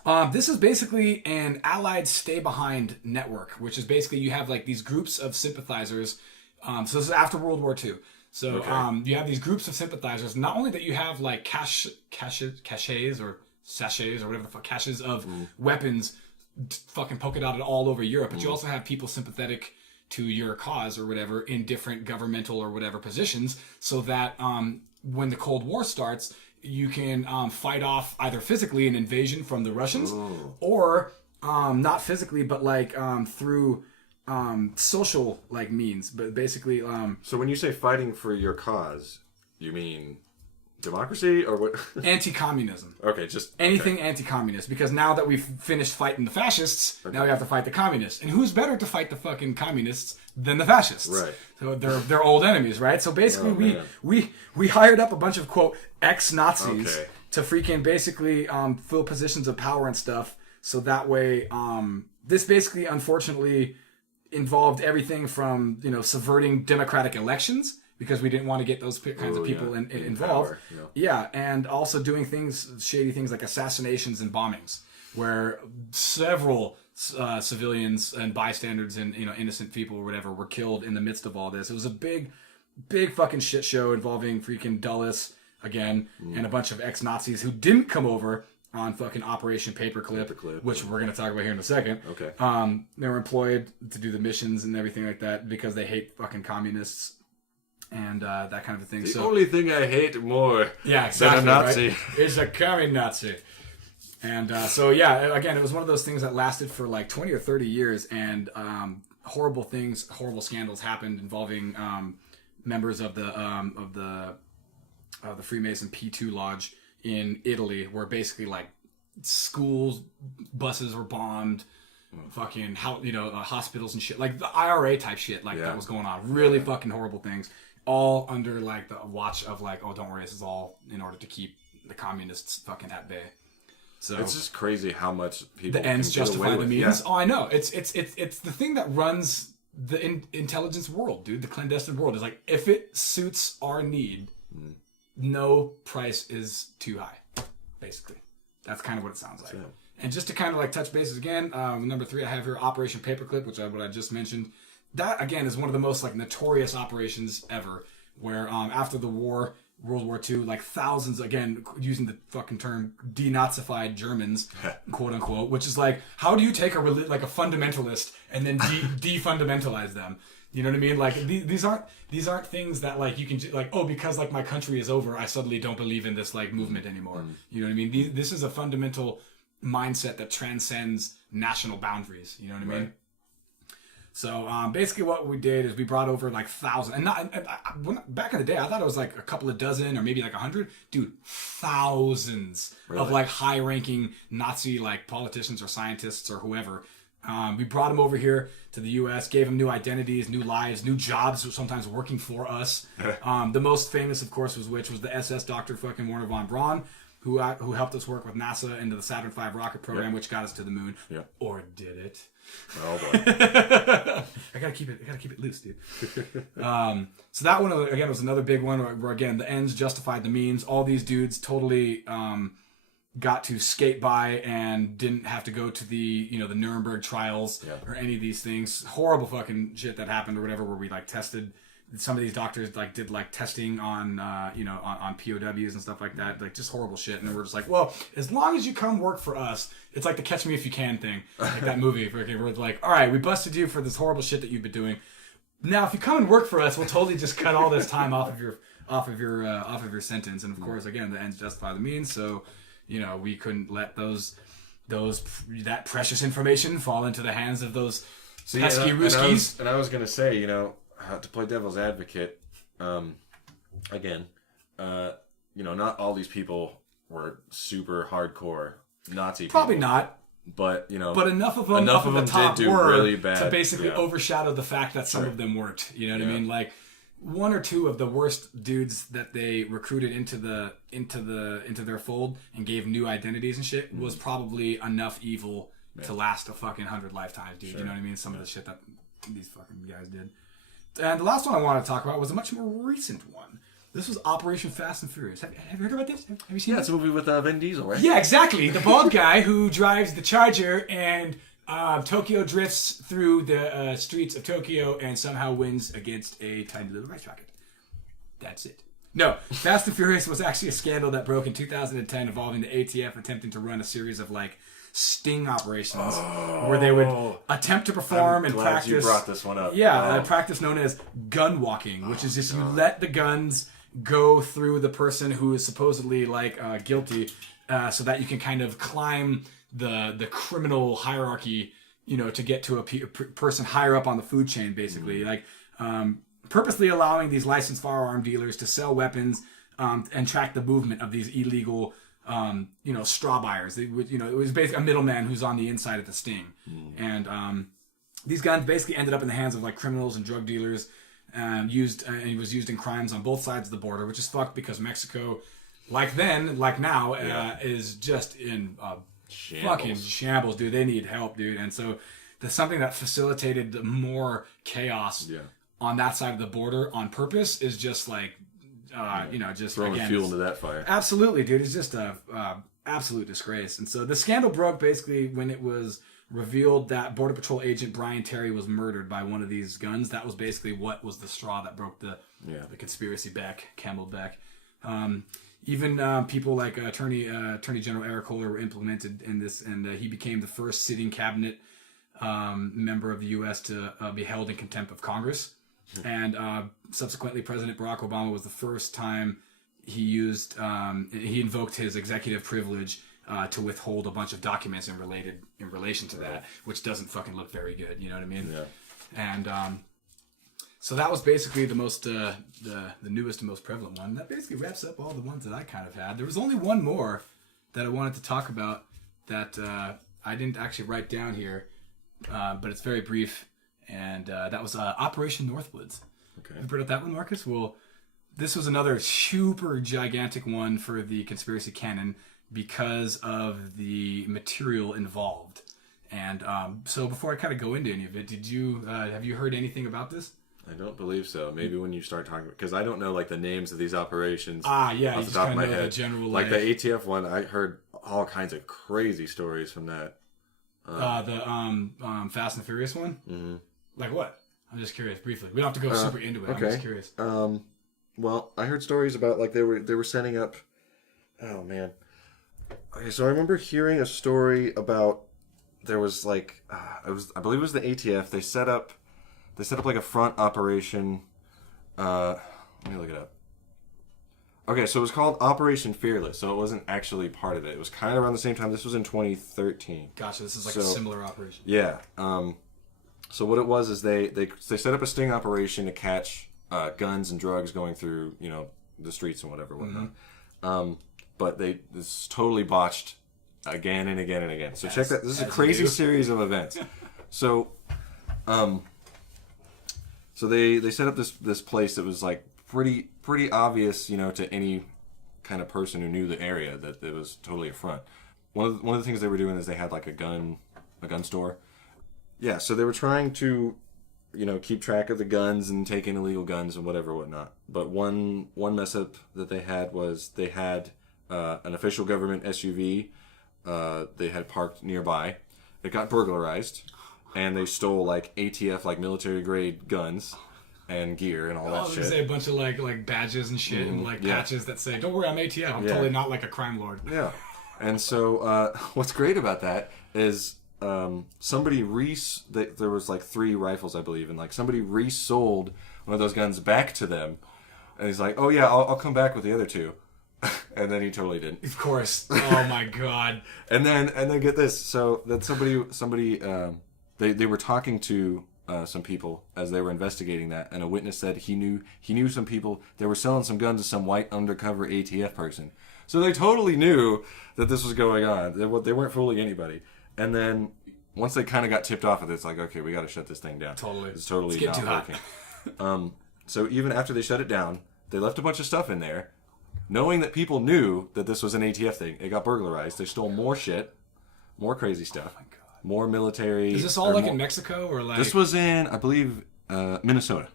This is basically an allied stay-behind network, which is basically you have like these groups of sympathizers. So this is after World War II. So you have these groups of sympathizers. Not only that you have like caches or sachets or whatever the fuck, caches of weapons fucking polka dotted all over Europe, but you also have people sympathetic to your cause or whatever in different governmental or whatever positions, so that when the Cold War starts, you can fight off either physically an invasion from the Russians or not physically, but like through social like means. But basically, so when you say fighting for your cause, you mean democracy or what? Anti-communism. Okay, just anything anti-communist, because now that we've finished fighting the fascists, now we have to fight the communists. And who's better to fight the fucking communists than the fascists? Right. So they're old enemies, right? So basically we hired up a bunch of quote ex-Nazis to freaking basically fill positions of power and stuff. So that way this basically unfortunately involved everything from, subverting democratic elections, because we didn't want to get those kinds of people involved. Yeah, and also doing shady things like assassinations and bombings, where several civilians and bystanders and innocent people or whatever were killed in the midst of all this. It was a big fucking shit show involving freaking Dulles again and a bunch of ex-Nazis who didn't come over on fucking Operation Paperclip, which we're going to talk about here in a second. Okay. They were employed to do the missions and everything like that because they hate fucking communists and that kind of a thing. The only thing I hate more than a Nazi is a communist Nazi. And again, it was one of those things that lasted for like 20 or 30 years, and horrible scandals happened involving members of the Freemason P2 Lodge in Italy, where basically like schools, buses were bombed, fucking hospitals and shit, like the IRA type shit, that was going on. Really fucking horrible things, all under like the watch of like, oh, don't worry, this is all in order to keep the communists fucking at bay. So it's just crazy how much people the ends justify the means. Yeah. Oh, I know. It's the thing that runs the intelligence world, dude. The clandestine world is like, if it suits our need, no price is too high. Basically, that's kind of what it sounds like. Yeah. And just to kind of like touch bases again, number 3 I have here, Operation Paperclip, which what I just mentioned. That again is one of the most like notorious operations ever. Where after the war, World War II, like thousands, again using the fucking term, denazified Germans, quote unquote, which is like, how do you take a fundamentalist and then defundamentalize them? You know what I mean? Like these aren't things that like you can like, oh, because like my country is over, I suddenly don't believe in this like movement anymore. You know what I mean? This is a fundamental mindset that transcends national boundaries. You know what I mean? Right. So basically, what we did is we brought over like thousands, back in the day, I thought it was like a couple of dozen or maybe like 100. Dude, thousands of like high-ranking Nazi like politicians or scientists or whoever. We brought them over here to the U.S., gave them new identities, new lives, new jobs, sometimes working for us. The most famous, of course, was the SS Dr. fucking Werner von Braun, who helped us work with NASA into the Saturn V rocket program, which got us to the moon. Yep. Or did it? Oh boy! I gotta keep it loose, dude. So that one again was another big one where again the ends justified the means. All these dudes totally got to skate by and didn't have to go to the the Nuremberg trials or any of these things. Horrible fucking shit that happened or whatever, where we like tested. Some of these doctors like did like testing on on POWs and stuff like that, like just horrible shit. And we're just like, well, as long as you come work for us, it's like the Catch Me If You Can thing, like that movie. Where it's like, all right, we busted you for this horrible shit that you've been doing. Now, if you come and work for us, we'll totally just cut all this time off of your sentence. And of course, again, the ends justify the means. So we couldn't let that precious information fall into the hands of those pesky Ruskies. And I was gonna say, to play devil's advocate, again, not all these people were super hardcore Nazi people. Probably not. But, but enough of them up at the top did do really bad to basically overshadow the fact that some of them weren't. You know what I mean? Like, one or two of the worst dudes that they recruited into their fold and gave new identities and shit was probably enough evil to last a fucking 100 lifetimes, dude. Sure. You know what I mean? Some of the shit that these fucking guys did. And the last one I want to talk about was a much more recent one. This was Operation Fast and Furious. Have you heard about this? Have you seen Yeah, this? it's a movie with Vin Diesel, right? Yeah, exactly. The bald guy who drives the Charger and Tokyo drifts through the streets of Tokyo and somehow wins against a tiny little rice rocket. That's it. No, Fast and Furious was actually a scandal that broke in 2010 involving the ATF attempting to run a series of like sting operations where they would attempt to perform and practice. You brought this one up. Yeah, a practice known as gun walking, which is just you let the guns go through the person who is supposedly like guilty, so that you can kind of climb the criminal hierarchy, you know, to get to a person higher up on the food chain, basically. Like purposely allowing these licensed firearm dealers to sell weapons and track the movement of these illegal, you know, straw buyers. They would, you know, it was basically a middleman who's on the inside of the sting, and these guns basically ended up in the hands of like criminals and drug dealers. And it was used in crimes on both sides of the border, which is fucked because Mexico, like then, like now, is just in fucking shambles, dude. They need help, dude. And so there's something that facilitated more chaos on that side of the border on purpose is just like, you know, just throwing fuel into that fire. Absolutely, dude. It's just a absolute disgrace. And so the scandal broke basically when it was revealed that Border Patrol agent Brian Terry was murdered by one of these guns. That was basically what was the straw that broke the conspiracy back, cameled back. Even people like Attorney General Eric Holder were implemented in this, and he became the first sitting cabinet member of the U.S. to be held in contempt of Congress. And subsequently, President Barack Obama was the first time he invoked his executive privilege to withhold a bunch of documents in relation to that, which doesn't fucking look very good. You know what I mean? Yeah. And so that was basically the most the newest and most prevalent one. That basically wraps up all the ones that I kind of had. There was only one more that I wanted to talk about that I didn't actually write down here, but it's very brief, and that was Operation Northwoods. Okay. Have you heard of that one, Marcus? Well, this was another super gigantic one for the conspiracy canon, because of the material involved. And so before I kind of go into any of it, have you heard anything about this? I don't believe so. Maybe when you start talking, because I don't know like the names of these operations. Yeah, off the top of my head. The general, like the ATF one, I heard all kinds of crazy stories from that. The Fast and Furious one? Mm-hmm. Like what? I'm just curious briefly. We don't have to go super into it. Okay. I'm just curious. Well, I heard stories about like they were setting up. Oh man. Okay, so I remember hearing a story about there was like I believe it was the ATF. They set up like a front operation. Let me look it up. Okay, so it was called Operation Fearless. So it wasn't actually part of it. It was kind of around the same time. This was in 2013. Gotcha. This is like a similar operation. Yeah. So what it was is they set up a sting operation to catch guns and drugs going through the streets and whatnot. Mm-hmm. But this totally botched again and again and again. So check that. This is a crazy series of events. So, so they set up this place that was like pretty obvious, to any kind of person who knew the area that it was totally a front. One of the things they were doing is they had like a gun store. Yeah. So they were trying to, keep track of the guns and take in illegal guns and whatnot. But one mess up that they had was they had an official government SUV they had parked nearby. It got burglarized, and they stole like ATF, like military grade guns and gear and all that shit. Say a bunch of like badges and shit and like patches that say, "Don't worry, I'm ATF. I'm totally not like a crime lord." Yeah. And so what's great about that is somebody there was like 3 rifles, I believe, and like somebody resold one of those guns back to them, and he's like, "Oh yeah, I'll come back with the other 2." And then he totally didn't. Of course. Oh my god. and then get this. So that somebody they were talking to some people as they were investigating that, and a witness said he knew some people. They were selling some guns to some white undercover ATF person. So they totally knew that this was going on. They weren't fooling anybody. And then once they kind of got tipped off of it, it's like, okay, we got to shut this thing down. Totally. It's totally not working. So even after they shut it down, they left a bunch of stuff in there. Knowing that people knew that this was an ATF thing, it got burglarized. They stole more shit, more crazy stuff, more military. Is this all like in Mexico or like? This was in, I believe, Minnesota.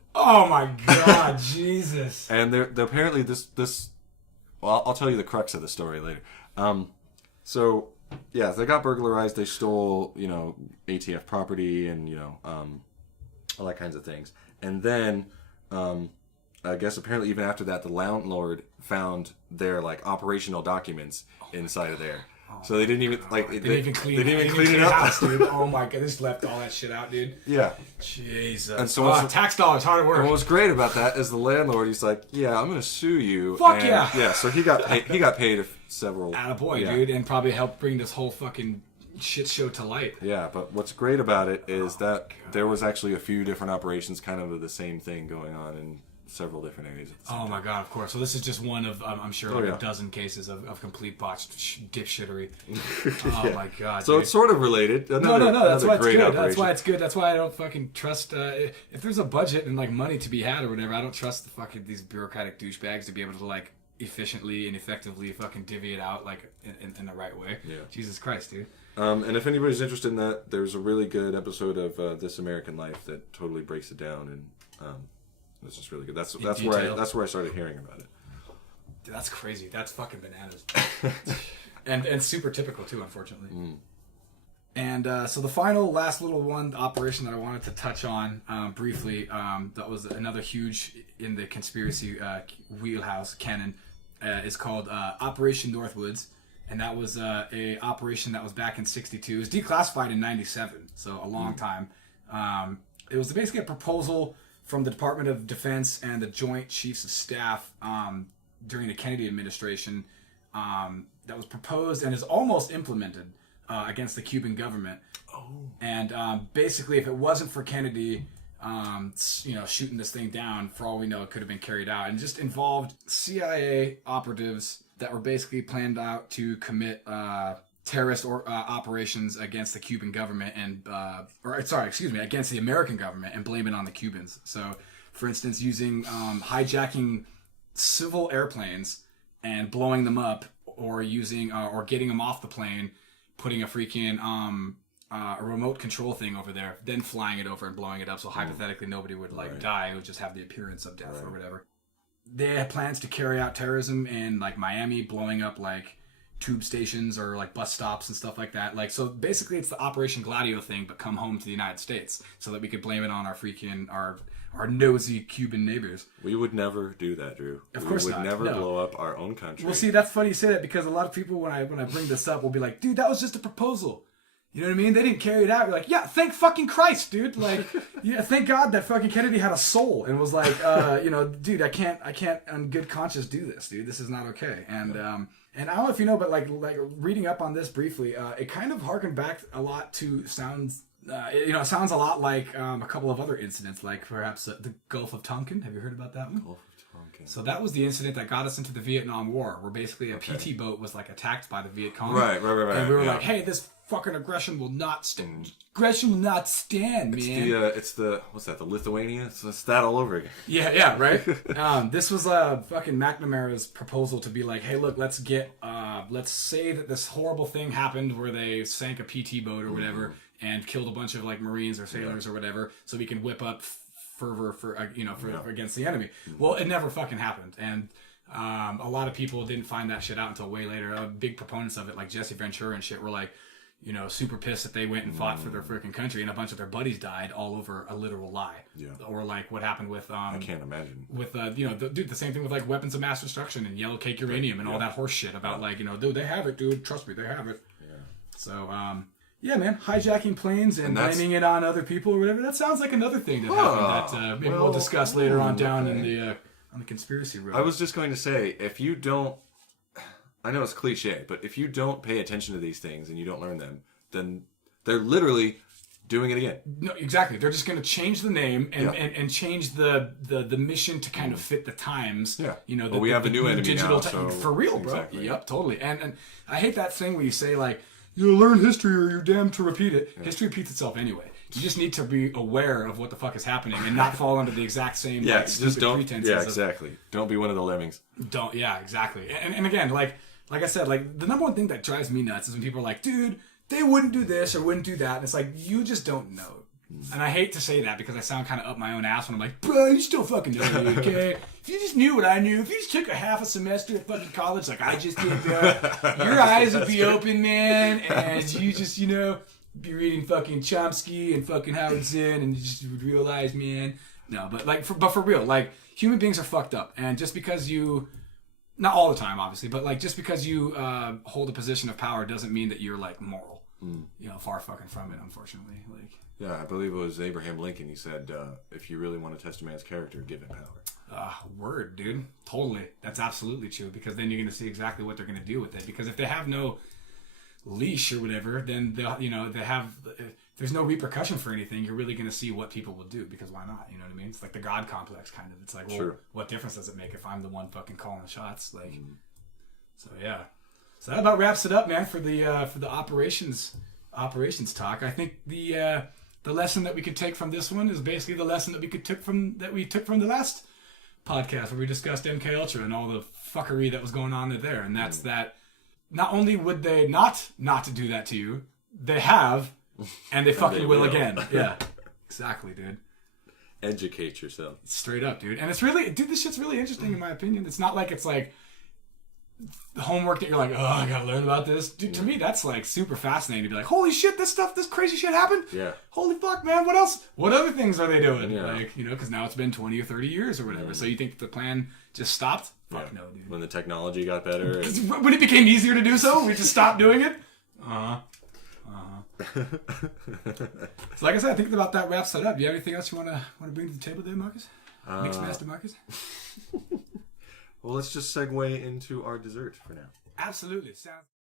Oh my god, Jesus. And they're apparently this. Well, I'll tell you the crux of the story later. So yeah, they got burglarized. They stole, ATF property and all that kinds of things. And then, I guess apparently even after that, the landlord found their operational documents inside of there. So they didn't even they didn't even clean it up, house, dude. Oh my god, they just left all that shit out, dude. Yeah. Jesus. And so tax dollars, hard work. And what was great about that is the landlord. He's like, "Yeah, I'm going to sue you." Fuck yeah. Yeah. So he got paid. He got paid several. Attaboy, dude, and probably helped bring this whole fucking shit show to light. Yeah, but what's great about it is that there was actually a few different operations, kind of the same thing going on in several different areas. Oh my god, of course. So this is just one of, I'm sure, a dozen cases of complete botched dipshittery. Oh my god. So dude. it's sort of related. No. That's why it's good. Operation. That's why it's good. That's why I don't fucking trust. If there's a budget and money to be had or whatever, I don't trust the fucking these bureaucratic douchebags to be able to efficiently and effectively fucking divvy it out in the right way. Yeah. Jesus Christ, dude. And if anybody's interested in that, there's a really good episode of This American Life that totally breaks it down and. It's just really good. That's where I started hearing about it. Dude, that's crazy. That's fucking bananas. and super typical too, unfortunately. And so the last little one, the operation that I wanted to touch on briefly, that was another huge in the conspiracy wheelhouse canon, is called Operation Northwoods, and that was a operation that was back in '62. It was declassified in '97, so a long time. It was basically a proposal from the Department of Defense and the Joint Chiefs of Staff during the Kennedy administration that was proposed and is almost implemented against the Cuban government. Oh. And basically, if it wasn't for Kennedy, shooting this thing down, for all we know, it could have been carried out. And just involved CIA operatives that were basically planned out to commit terrorist operations against the Cuban government against the American government and blame it on the Cubans. So, for instance, using hijacking civil airplanes and blowing them up, or using or getting them off the plane, putting a freaking a remote control thing over there, then flying it over and blowing it up. So hypothetically, nobody would die; it would just have the appearance of death or whatever. They had plans to carry out terrorism in Miami, blowing up tube stations or bus stops and stuff like that. So basically it's the Operation Gladio thing, but come home to the United States so that we could blame it on our nosy Cuban neighbors. We would never do that, Drew. Of course not. We would never blow up our own country. Well, see, that's funny you say that, because a lot of people, when I bring this up, will be like, dude, that was just a proposal. You know what I mean? They didn't carry it out. You're like, yeah, thank fucking Christ, dude. Yeah, thank God that fucking Kennedy had a soul and was like, dude, I can't on good conscience do this, dude. This is not okay. And and I don't know if you know, but reading up on this briefly, it kind of harkened back a lot to sounds. It sounds a lot like a couple of other incidents, like perhaps the Gulf of Tonkin. Have you heard about that one? Gulf of Tonkin. So that was the incident that got us into the Vietnam War, where basically a PT boat was attacked by the Viet Cong. Right. And we were like, hey, this fucking aggression will not stand. Aggression will not stand, man. It's the what's that? The Lithuania? It's that all over again. Yeah, right. This was fucking McNamara's proposal to be like, hey, look, let's say that this horrible thing happened where they sank a PT boat or whatever and killed a bunch of Marines or sailors or whatever, so we can whip up fervor for against the enemy. Well, it never fucking happened, and a lot of people didn't find that shit out until way later. Big proponents of it, like Jesse Ventura and shit, were super pissed that they went and fought for their freaking country and a bunch of their buddies died all over a literal lie. Yeah. Or what happened with I can't imagine. With the same thing with weapons of mass destruction and yellow cake uranium and all that horse shit about dude, they have it, dude, trust me, they have it. Yeah. So yeah, man, hijacking planes and blaming it on other people or whatever. That sounds like another thing that happened that maybe we'll discuss later on down in the on the conspiracy road. I was just going to say, if you don't, I know it's cliche, but if you don't pay attention to these things and you don't learn them, then they're literally doing it again. No, exactly. They're just going to change the name and change the mission to kind of fit the times. Yeah. We have a new enemy digital now. So for real, bro. Exactly. Yep, totally. And I hate that thing where you say you learn history or you're damned to repeat it. Yeah. History repeats itself anyway. You just need to be aware of what the fuck is happening and not fall under the exact same stupid pretenses. Yeah, exactly. Don't be one of the lemmings. Yeah, exactly. And again, like I said, the number one thing that drives me nuts is when people are like, dude, they wouldn't do this or wouldn't do that. And it's like, you just don't know. And I hate to say that because I sound kind of up my own ass when I'm like, bro, you still fucking know me, okay? If you just knew what I knew, if you just took a half a semester at fucking college like I just did, bro, your eyes would be open, man, and you just, you know, be reading fucking Chomsky and fucking Howard Zinn, and you just would realize, man. No, but like, for real, like, human beings are fucked up, and just because you, not all the time, obviously, but like, just because you hold a position of power doesn't mean that you're like moral. You know, far fucking from it, unfortunately. Like, yeah, I believe it was Abraham Lincoln. He said, "If you really want to test a man's character, give him power." Word, dude. Totally. That's absolutely true. Because then you're going to see exactly what they're going to do with it. Because if they have no leash or whatever, then there's no repercussion for anything. You're really going to see what people will do. Because why not? You know what I mean? It's like the God complex kind of. It's like, well, sure. What difference does it make if I'm the one fucking calling the shots? Like, so yeah. So that about wraps it up, man, for the operations talk. I think the lesson that we could take from this one is basically the lesson that we took from the last podcast where we discussed MK Ultra and all the fuckery that was going on there. And that's that not only would they not do that to you, they have, and they fucking will again. Yeah, exactly, dude. Educate yourself. Straight up, dude. And it's really, dude, this shit's really interesting in my opinion. It's not like it's like the homework that you're like, oh, I gotta learn about this. Dude, to me, that's like super fascinating to be like, holy shit, this crazy shit happened? Yeah. Holy fuck, man, what else? What other things are they doing? Yeah. Like, you know, because now it's been 20 or 30 years or whatever. So you think the plan just stopped? Fuck no, dude. When the technology got better. When it became easier to do so, we just stopped doing it? So like I said, I think about that wraps it up. Do you have anything else you want to bring to the table there, Markus? Mixmaster Markus? Well, let's just segue into our dessert for now. Absolutely. Sounds